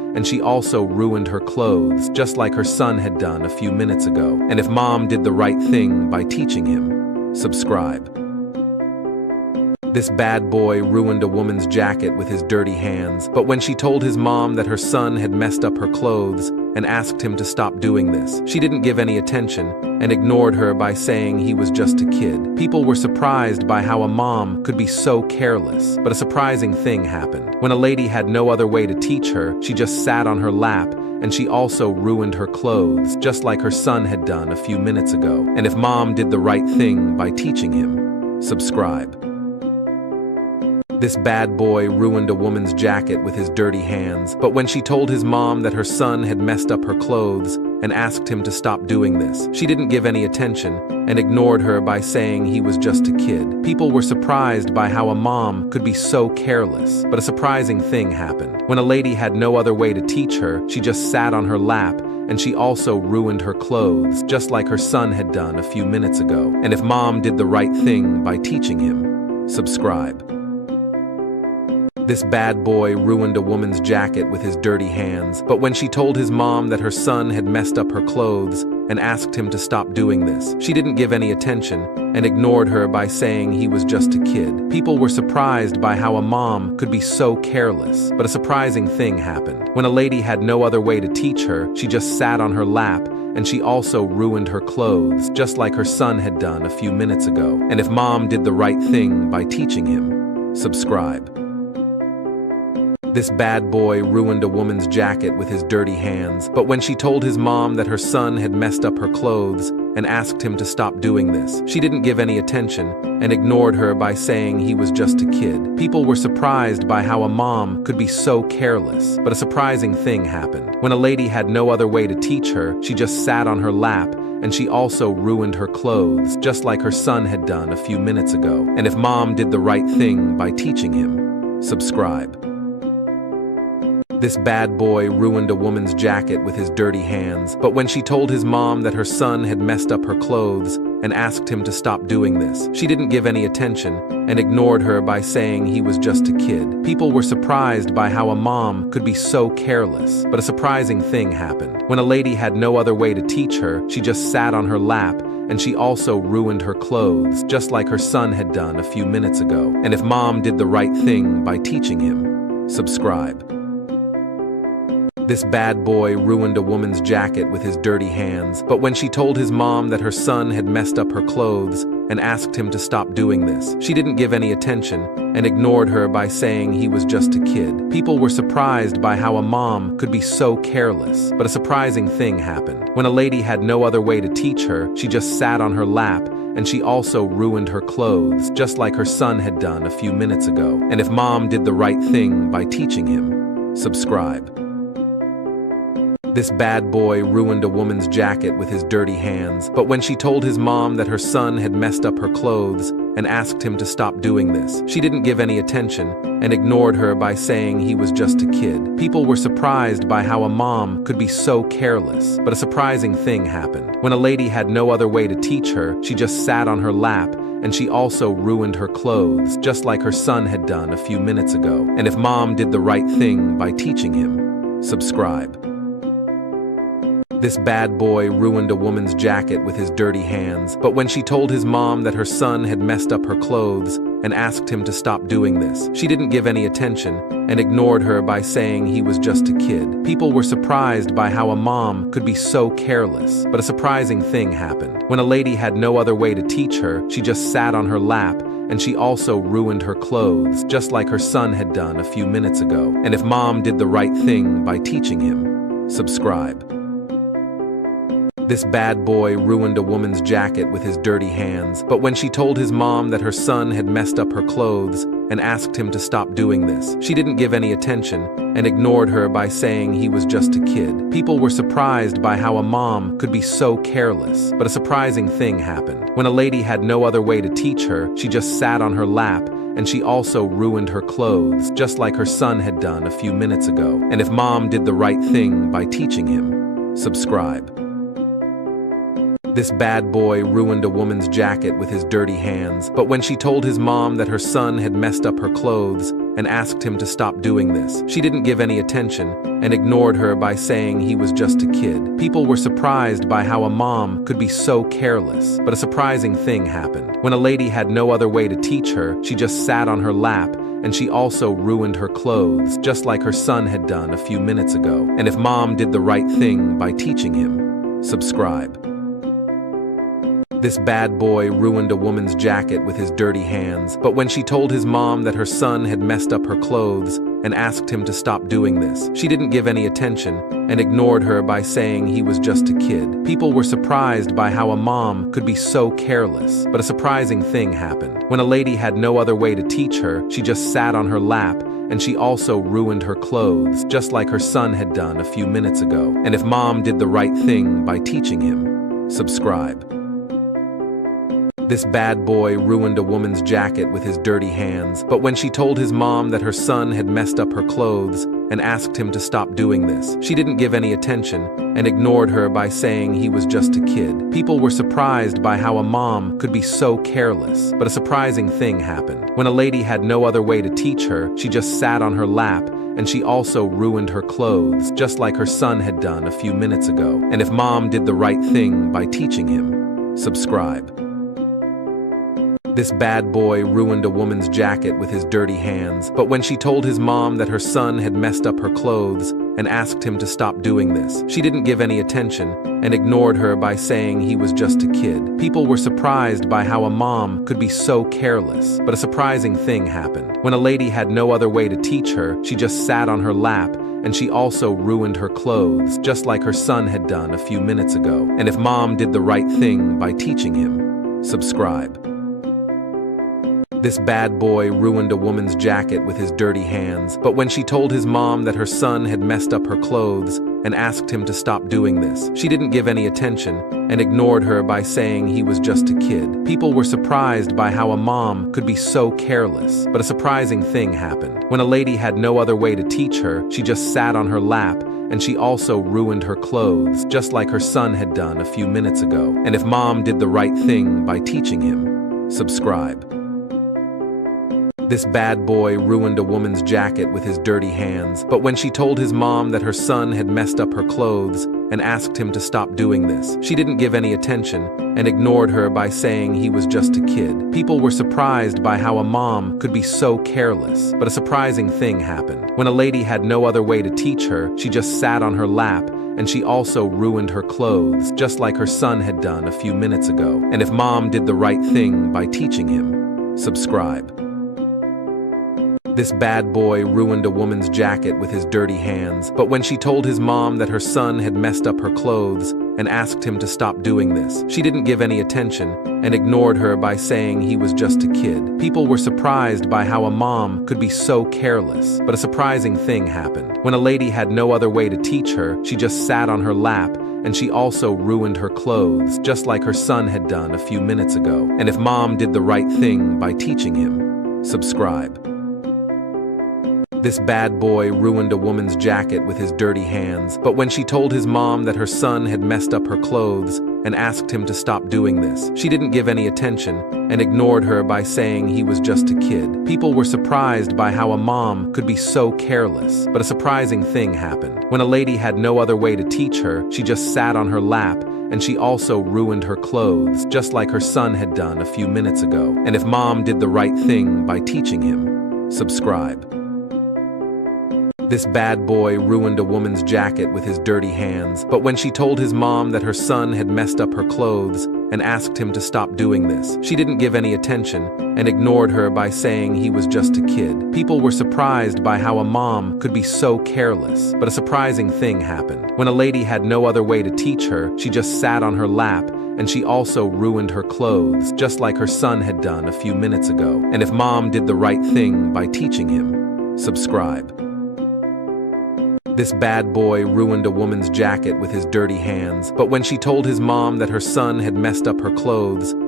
and she also ruined her clothes, just like her son had done a few minutes ago. And if mom did the right thing by teaching him, subscribe. This bad boy ruined a woman's jacket with his dirty hands, but when she told his mom that her son had messed up her clothes and asked him to stop doing this, she didn't give any attention and ignored her by saying he was just a kid. People were surprised by how a mom could be so careless, but a surprising thing happened. When a lady had no other way to teach her, she just sat on her lap, and she also ruined her clothes, just like her son had done a few minutes ago. And if mom did the right thing by teaching him, subscribe. This bad boy ruined a woman's jacket with his dirty hands, but when she told his mom that her son had messed up her clothes and asked him to stop doing this, she didn't give any attention and ignored her by saying he was just a kid. People were surprised by how a mom could be so careless, but a surprising thing happened. When a lady had no other way to teach her, she just sat on her lap, and she also ruined her clothes, just like her son had done a few minutes ago. And if mom did the right thing by teaching him, subscribe. This bad boy ruined a woman's jacket with his dirty hands, but when she told his mom that her son had messed up her clothes and asked him to stop doing this, she didn't give any attention and ignored her by saying he was just a kid. People were surprised by how a mom could be so careless, but a surprising thing happened. When a lady had no other way to teach her, she just sat on her lap, and she also ruined her clothes, just like her son had done a few minutes ago. And if mom did the right thing by teaching him, subscribe. This bad boy ruined a woman's jacket with his dirty hands, but when she told his mom that her son had messed up her clothes and asked him to stop doing this, she didn't give any attention and ignored her by saying he was just a kid. People were surprised by how a mom could be so careless, but a surprising thing happened. When a lady had no other way to teach her, she just sat on her lap, and she also ruined her clothes, just like her son had done a few minutes ago. And if mom did the right thing by teaching him, subscribe. This bad boy ruined a woman's jacket with his dirty hands, but when she told his mom that her son had messed up her clothes and asked him to stop doing this, she didn't give any attention and ignored her by saying he was just a kid. People were surprised by how a mom could be so careless, but a surprising thing happened. When a lady had no other way to teach her, she just sat on her lap, and she also ruined her clothes, just like her son had done a few minutes ago. And if mom did the right thing by teaching him, subscribe. This bad boy ruined a woman's jacket with his dirty hands, but when she told his mom that her son had messed up her clothes and asked him to stop doing this, she didn't give any attention and ignored her by saying he was just a kid. People were surprised by how a mom could be so careless, but a surprising thing happened. When a lady had no other way to teach her, she just sat on her lap, and she also ruined her clothes, just like her son had done a few minutes ago. And if mom did the right thing by teaching him, subscribe. This bad boy ruined a woman's jacket with his dirty hands, but when she told his mom that her son had messed up her clothes and asked him to stop doing this, she didn't give any attention and ignored her by saying he was just a kid. People were surprised by how a mom could be so careless, but a surprising thing happened. When a lady had no other way to teach her, she just sat on her lap, and she also ruined her clothes, just like her son had done a few minutes ago. And if mom did the right thing by teaching him, subscribe. This bad boy ruined a woman's jacket with his dirty hands, but when she told his mom that her son had messed up her clothes and asked him to stop doing this, she didn't give any attention and ignored her by saying he was just a kid. People were surprised by how a mom could be so careless, but a surprising thing happened. When a lady had no other way to teach her, she just sat on her lap, and she also ruined her clothes, just like her son had done a few minutes ago. And if mom did the right thing by teaching him, subscribe. This bad boy ruined a woman's jacket with his dirty hands, but when she told his mom that her son had messed up her clothes and asked him to stop doing this, she didn't give any attention and ignored her by saying he was just a kid. People were surprised by how a mom could be so careless, but a surprising thing happened. When a lady had no other way to teach her, she just sat on her lap, and she also ruined her clothes, just like her son had done a few minutes ago. And if mom did the right thing by teaching him, subscribe. This bad boy ruined a woman's jacket with his dirty hands, but when she told his mom that her son had messed up her clothes and asked him to stop doing this. She didn't give any attention and ignored her by saying he was just a kid. People were surprised by how a mom could be so careless, but a surprising thing happened. When a lady had no other way to teach her, she just sat on her lap, and she also ruined her clothes, just like her son had done a few minutes ago. And if mom did the right thing by teaching him, subscribe. This bad boy ruined a woman's jacket with his dirty hands, but when she told his mom that her son had messed up her clothes and asked him to stop doing this, she didn't give any attention and ignored her by saying he was just a kid. People were surprised by how a mom could be so careless, but a surprising thing happened. When a lady had no other way to teach her, she just sat on her lap, and she also ruined her clothes, just like her son had done a few minutes ago. And if mom did the right thing by teaching him, subscribe. This bad boy ruined a woman's jacket with his dirty hands, but when she told his mom that her son had messed up her clothes and asked him to stop doing this, she didn't give any attention and ignored her by saying he was just a kid. People were surprised by how a mom could be so careless, but a surprising thing happened. When a lady had no other way to teach her, she just sat on her lap, and she also ruined her clothes, just like her son had done a few minutes ago. And if mom did the right thing by teaching him, subscribe. This bad boy ruined a woman's jacket with his dirty hands, but when she told his mom that her son had messed up her clothes and asked him to stop doing this, she didn't give any attention and ignored her by saying he was just a kid. People were surprised by how a mom could be so careless, but a surprising thing happened. When a lady had no other way to teach her, she just sat on her lap, and she also ruined her clothes, just like her son had done a few minutes ago. And if mom did the right thing by teaching him, subscribe. This bad boy ruined a woman's jacket with his dirty hands, but when she told his mom that her son had messed up her clothes and asked him to stop doing this, she didn't give any attention and ignored her by saying he was just a kid. People were surprised by how a mom could be so careless, but a surprising thing happened. When a lady had no other way to teach her, she just sat on her lap, and she also ruined her clothes, just like her son had done a few minutes ago. And if mom did the right thing by teaching him, subscribe. This bad boy ruined a woman's jacket with his dirty hands, but when she told his mom that her son had messed up her clothes and asked him to stop doing this, she didn't give any attention and ignored her by saying he was just a kid. People were surprised by how a mom could be so careless, but a surprising thing happened. When a lady had no other way to teach her, she just sat on her lap, and she also ruined her clothes, just like her son had done a few minutes ago. And if mom did the right thing by teaching him, subscribe. This bad boy ruined a woman's jacket with his dirty hands, but when she told his mom that her son had messed up her clothes and asked him to stop doing this, she didn't give any attention and ignored her by saying he was just a kid. People were surprised by how a mom could be so careless, but a surprising thing happened. When a lady had no other way to teach her, she just sat on her lap, and she also ruined her clothes, just like her son had done a few minutes ago. And if mom did the right thing by teaching him, subscribe. This bad boy ruined a woman's jacket with his dirty hands, but when she told his mom that her son had messed up her clothes and asked him to stop doing this, she didn't give any attention and ignored her by saying he was just a kid. People were surprised by how a mom could be so careless, but a surprising thing happened. When a lady had no other way to teach her, she just sat on her lap, and she also ruined her clothes, just like her son had done a few minutes ago. And if mom did the right thing by teaching him, subscribe. This bad boy ruined a woman's jacket with his dirty hands, but when she told his mom that her son had messed up her clothes and asked him to stop doing this, she didn't give any attention and ignored her by saying he was just a kid. People were surprised by how a mom could be so careless, but a surprising thing happened. When a lady had no other way to teach her, she just sat on her lap, and she also ruined her clothes, just like her son had done a few minutes ago. And if mom did the right thing by teaching him, subscribe. This bad boy ruined a woman's jacket with his dirty hands, but when she told his mom that her son had messed up her clothes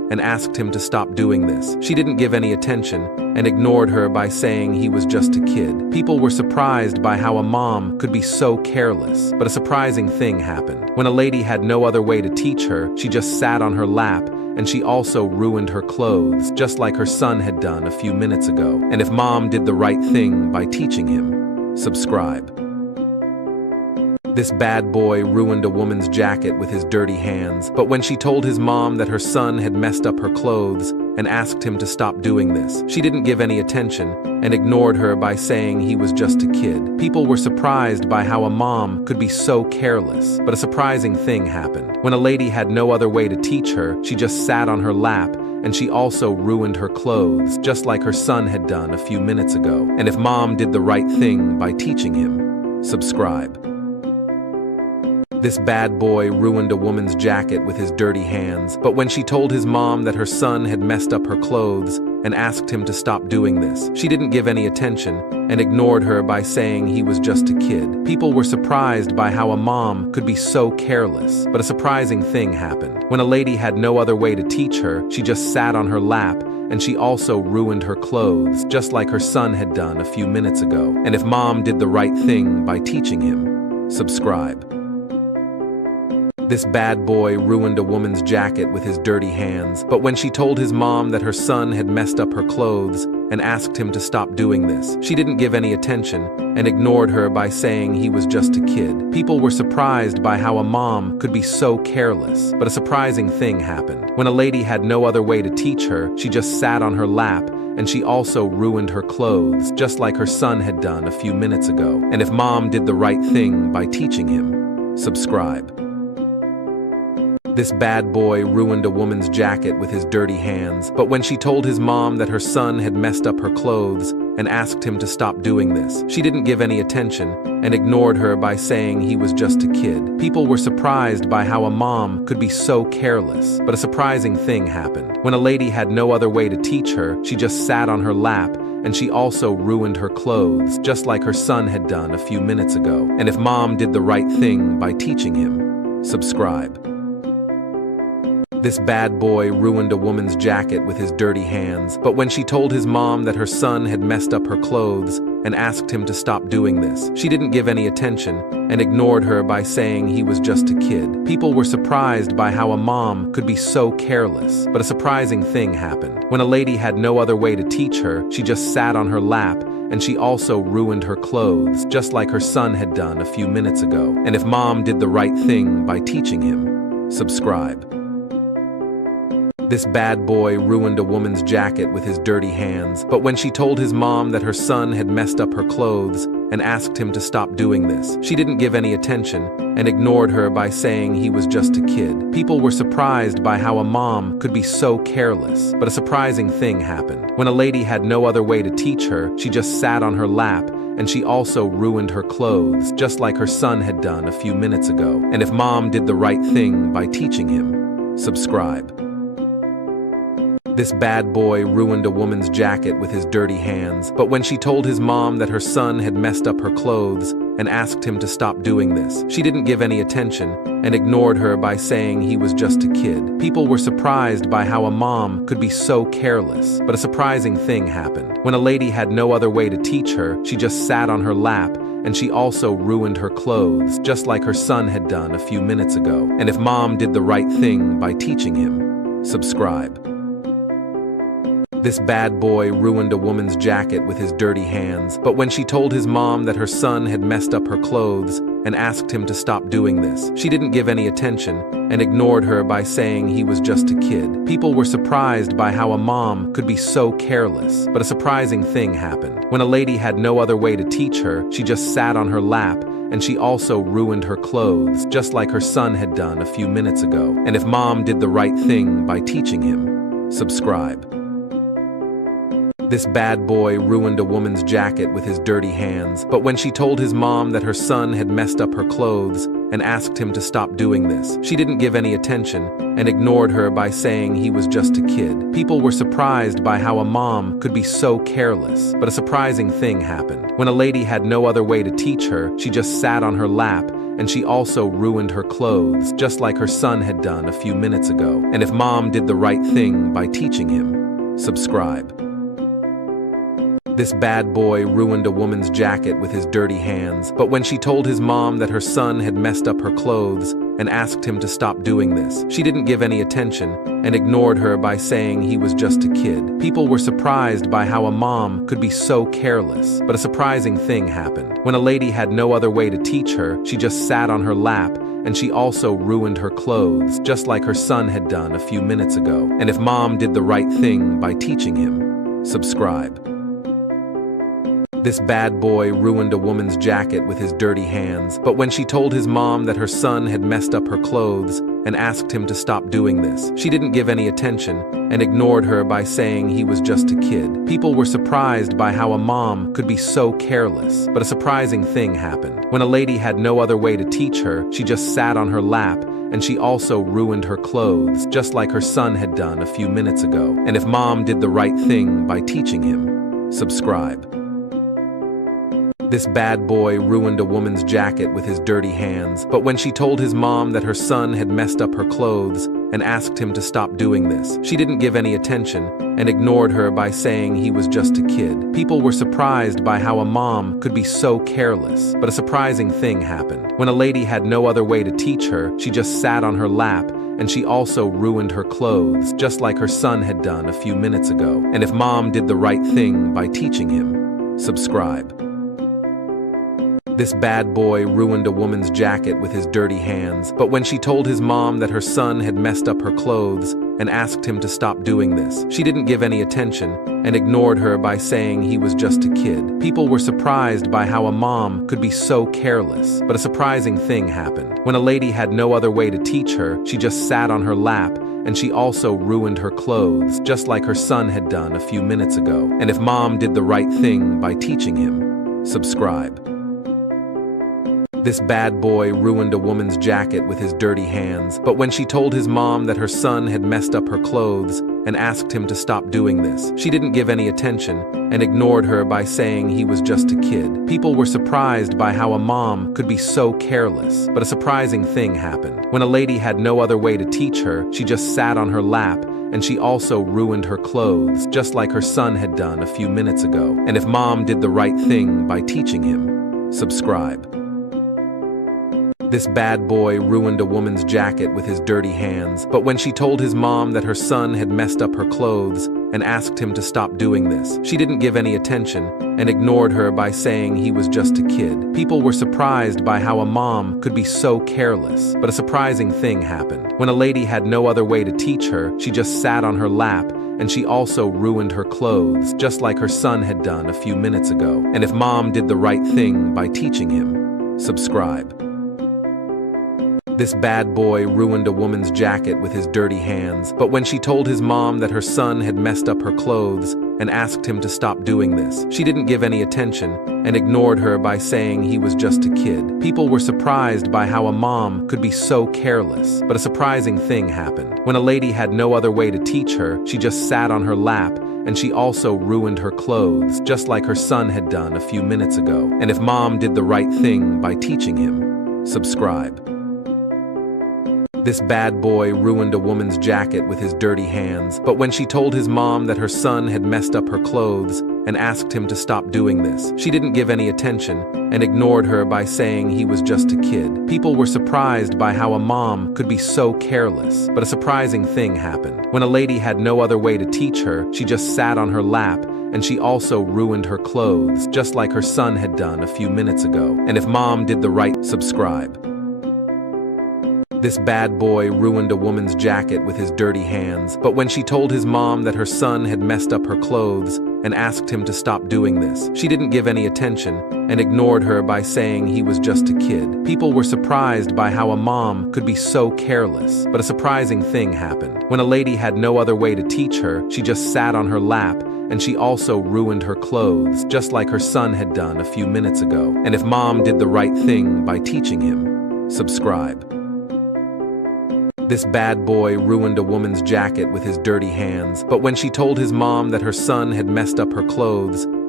and asked him to stop doing this. She didn't give any attention and ignored her by saying he was just a kid. People were surprised by how a mom could be so careless. But a surprising thing happened. When a lady had no other way to teach her, she just sat on her lap, and she also ruined her clothes, just like her son had done a few minutes ago. And if mom did the right thing by teaching him, subscribe. This bad boy ruined a woman's jacket with his dirty hands, but when she told his mom that her son had messed up her clothes and asked him to stop doing this, she didn't give any attention and ignored her by saying he was just a kid. People were surprised by how a mom could be so careless. But a surprising thing happened. When a lady had no other way to teach her, she just sat on her lap, and she also ruined her clothes, just like her son had done a few minutes ago. And if mom did the right thing by teaching him, subscribe. This bad boy ruined a woman's jacket with his dirty hands, but when she told his mom that her son had messed up her clothes and asked him to stop doing this, she didn't give any attention and ignored her by saying he was just a kid. People were surprised by how a mom could be so careless. But a surprising thing happened. When a lady had no other way to teach her, she just sat on her lap, and she also ruined her clothes, just like her son had done a few minutes ago. And if mom did the right thing by teaching him, subscribe. This bad boy ruined a woman's jacket with his dirty hands, but when she told his mom that her son had messed up her clothes and asked him to stop doing this, she didn't give any attention and ignored her by saying he was just a kid. People were surprised by how a mom could be so careless. But a surprising thing happened. When a lady had no other way to teach her, she just sat on her lap, and she also ruined her clothes, just like her son had done a few minutes ago. And if mom did the right thing by teaching him, subscribe. This bad boy ruined a woman's jacket with his dirty hands, but when she told his mom that her son had messed up her clothes and asked him to stop doing this, she didn't give any attention and ignored her by saying he was just a kid. People were surprised by how a mom could be so careless. But a surprising thing happened. When a lady had no other way to teach her, she just sat on her lap, and she also ruined her clothes, just like her son had done a few minutes ago. And if mom did the right thing by teaching him, subscribe. This bad boy ruined a woman's jacket with his dirty hands, but when she told his mom that her son had messed up her clothes and asked him to stop doing this, she didn't give any attention and ignored her by saying he was just a kid. People were surprised by how a mom could be so careless. But a surprising thing happened. When a lady had no other way to teach her, she just sat on her lap, and she also ruined her clothes, just like her son had done a few minutes ago. And if mom did the right thing by teaching him, subscribe. This bad boy ruined a woman's jacket with his dirty hands, but when she told his mom that her son had messed up her clothes and asked him to stop doing this, she didn't give any attention and ignored her by saying he was just a kid. People were surprised by how a mom could be so careless. But a surprising thing happened. When a lady had no other way to teach her, she just sat on her lap, and she also ruined her clothes, just like her son had done a few minutes ago. And if mom did the right thing by teaching him, subscribe. This bad boy ruined a woman's jacket with his dirty hands, but when she told his mom that her son had messed up her clothes and asked him to stop doing this, she didn't give any attention and ignored her by saying he was just a kid. People were surprised by how a mom could be so careless. But a surprising thing happened. When a lady had no other way to teach her, she just sat on her lap, and she also ruined her clothes, just like her son had done a few minutes ago. And if mom did the right thing by teaching him, subscribe. This bad boy ruined a woman's jacket with his dirty hands, but when she told his mom that her son had messed up her clothes and asked him to stop doing this, she didn't give any attention and ignored her by saying he was just a kid. People were surprised by how a mom could be so careless. But a surprising thing happened. When a lady had no other way to teach her, she just sat on her lap, and she also ruined her clothes, just like her son had done a few minutes ago. And if mom did the right thing by teaching him, subscribe. This bad boy ruined a woman's jacket with his dirty hands, but when she told his mom that her son had messed up her clothes and asked him to stop doing this, she didn't give any attention and ignored her by saying he was just a kid. People were surprised by how a mom could be so careless. But a surprising thing happened. When a lady had no other way to teach her, she just sat on her lap, and she also ruined her clothes, just like her son had done a few minutes ago. And if mom did the right thing by teaching him, subscribe. This bad boy ruined a woman's jacket with his dirty hands, but when she told his mom that her son had messed up her clothes and asked him to stop doing this, she didn't give any attention and ignored her by saying he was just a kid. People were surprised by how a mom could be so careless, but a surprising thing happened. When a lady had no other way to teach her, she just sat on her lap, and she also ruined her clothes, just like her son had done a few minutes ago. And if mom did the right thing by teaching him, subscribe. This bad boy ruined a woman's jacket with his dirty hands, but when she told his mom that her son had messed up her clothes and asked him to stop doing this, she didn't give any attention and ignored her by saying he was just a kid. People were surprised by how a mom could be so careless, but a surprising thing happened. When a lady had no other way to teach her, she just sat on her lap, and she also ruined her clothes, just like her son had done a few minutes ago. And if mom did the right thing by teaching him, subscribe. This bad boy ruined a woman's jacket with his dirty hands, but when she told his mom that her son had messed up her clothes and asked him to stop doing this, she didn't give any attention and ignored her by saying he was just a kid. People were surprised by how a mom could be so careless, but a surprising thing happened. When a lady had no other way to teach her, she just sat on her lap, and she also ruined her clothes, just like her son had done a few minutes ago. And if mom did the right thing by teaching him, subscribe. This bad boy ruined a woman's jacket with his dirty hands, but when she told his mom that her son had messed up her clothes and asked him to stop doing this, she didn't give any attention and ignored her by saying he was just a kid. People were surprised by how a mom could be so careless, but a surprising thing happened. When a lady had no other way to teach her, she just sat on her lap, and she also ruined her clothes, just like her son had done a few minutes ago. And if mom did the right thing by teaching him, subscribe. This bad boy ruined a woman's jacket with his dirty hands, but when she told his mom that her son had messed up her clothes and asked him to stop doing this, she didn't give any attention and ignored her by saying he was just a kid. People were surprised by how a mom could be so careless, but a surprising thing happened. When a lady had no other way to teach her, she just sat on her lap, and she also ruined her clothes, just like her son had done a few minutes ago. And if mom did the right thing by teaching him, subscribe. This bad boy ruined a woman's jacket with his dirty hands, but when she told his mom that her son had messed up her clothes and asked him to stop doing this, she didn't give any attention and ignored her by saying he was just a kid. People were surprised by how a mom could be so careless, but a surprising thing happened. When a lady had no other way to teach her, she just sat on her lap, and she also ruined her clothes, just like her son had done a few minutes ago. And if mom did the right thing by teaching him, subscribe. This bad boy ruined a woman's jacket with his dirty hands, but when she told his mom that her son had messed up her clothes and asked him to stop doing this, she didn't give any attention and ignored her by saying he was just a kid. People were surprised by how a mom could be so careless, but a surprising thing happened. When a lady had no other way to teach her, she just sat on her lap, and she also ruined her clothes, just like her son had done a few minutes ago. And if mom did the right thing by teaching him, subscribe. This bad boy ruined a woman's jacket with his dirty hands, but when she told his mom that her son had messed up her clothes and asked him to stop doing this, she didn't give any attention and ignored her by saying he was just a kid. People were surprised by how a mom could be so careless, but a surprising thing happened. When a lady had no other way to teach her, she just sat on her lap, and she also ruined her clothes, just like her son had done a few minutes ago. And if mom did the right, subscribe. This bad boy ruined a woman's jacket with his dirty hands, but when she told his mom that her son had messed up her clothes and asked him to stop doing this, she didn't give any attention and ignored her by saying he was just a kid. People were surprised by how a mom could be so careless, but a surprising thing happened. When a lady had no other way to teach her, she just sat on her lap, and she also ruined her clothes, just like her son had done a few minutes ago. And if mom did the right thing by teaching him, subscribe. This bad boy ruined a woman's jacket with his dirty hands, but when she told his mom that her son had messed up her clothes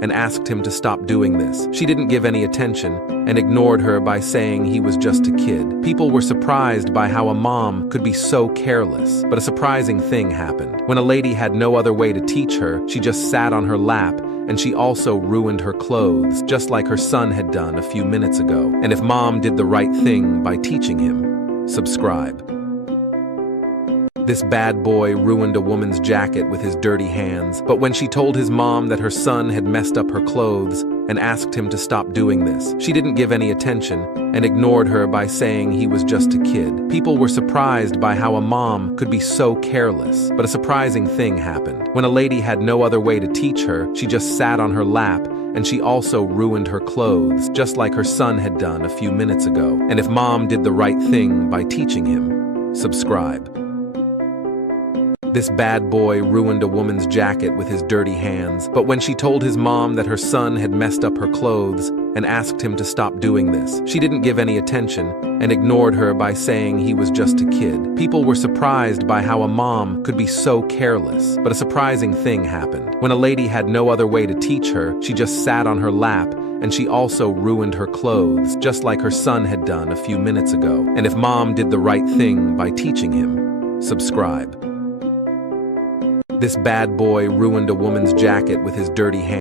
and asked him to stop doing this. She didn't give any attention and ignored her by saying he was just a kid. People were surprised by how a mom could be so careless, but a surprising thing happened. When a lady had no other way to teach her, she just sat on her lap, and she also ruined her clothes, just like her son had done a few minutes ago. And if mom did the right thing by teaching him, subscribe. This bad boy ruined a woman's jacket with his dirty hands, but when she told his mom that her son had messed up her clothes and asked him to stop doing this, she didn't give any attention and ignored her by saying he was just a kid. People were surprised by how a mom could be so careless, but a surprising thing happened. When a lady had no other way to teach her, she just sat on her lap, and she also ruined her clothes, just like her son had done a few minutes ago. And if mom did the right thing by teaching him, subscribe. This bad boy ruined a woman's jacket with his dirty hands, but when she told his mom that her son had messed up her clothes and asked him to stop doing this, she didn't give any attention and ignored her by saying he was just a kid. People were surprised by how a mom could be so careless, but a surprising thing happened. When a lady had no other way to teach her, she just sat on her lap, and she also ruined her clothes, just like her son had done a few minutes ago. And if mom did the right thing by teaching him, subscribe. This bad boy ruined a woman's jacket with his dirty hands.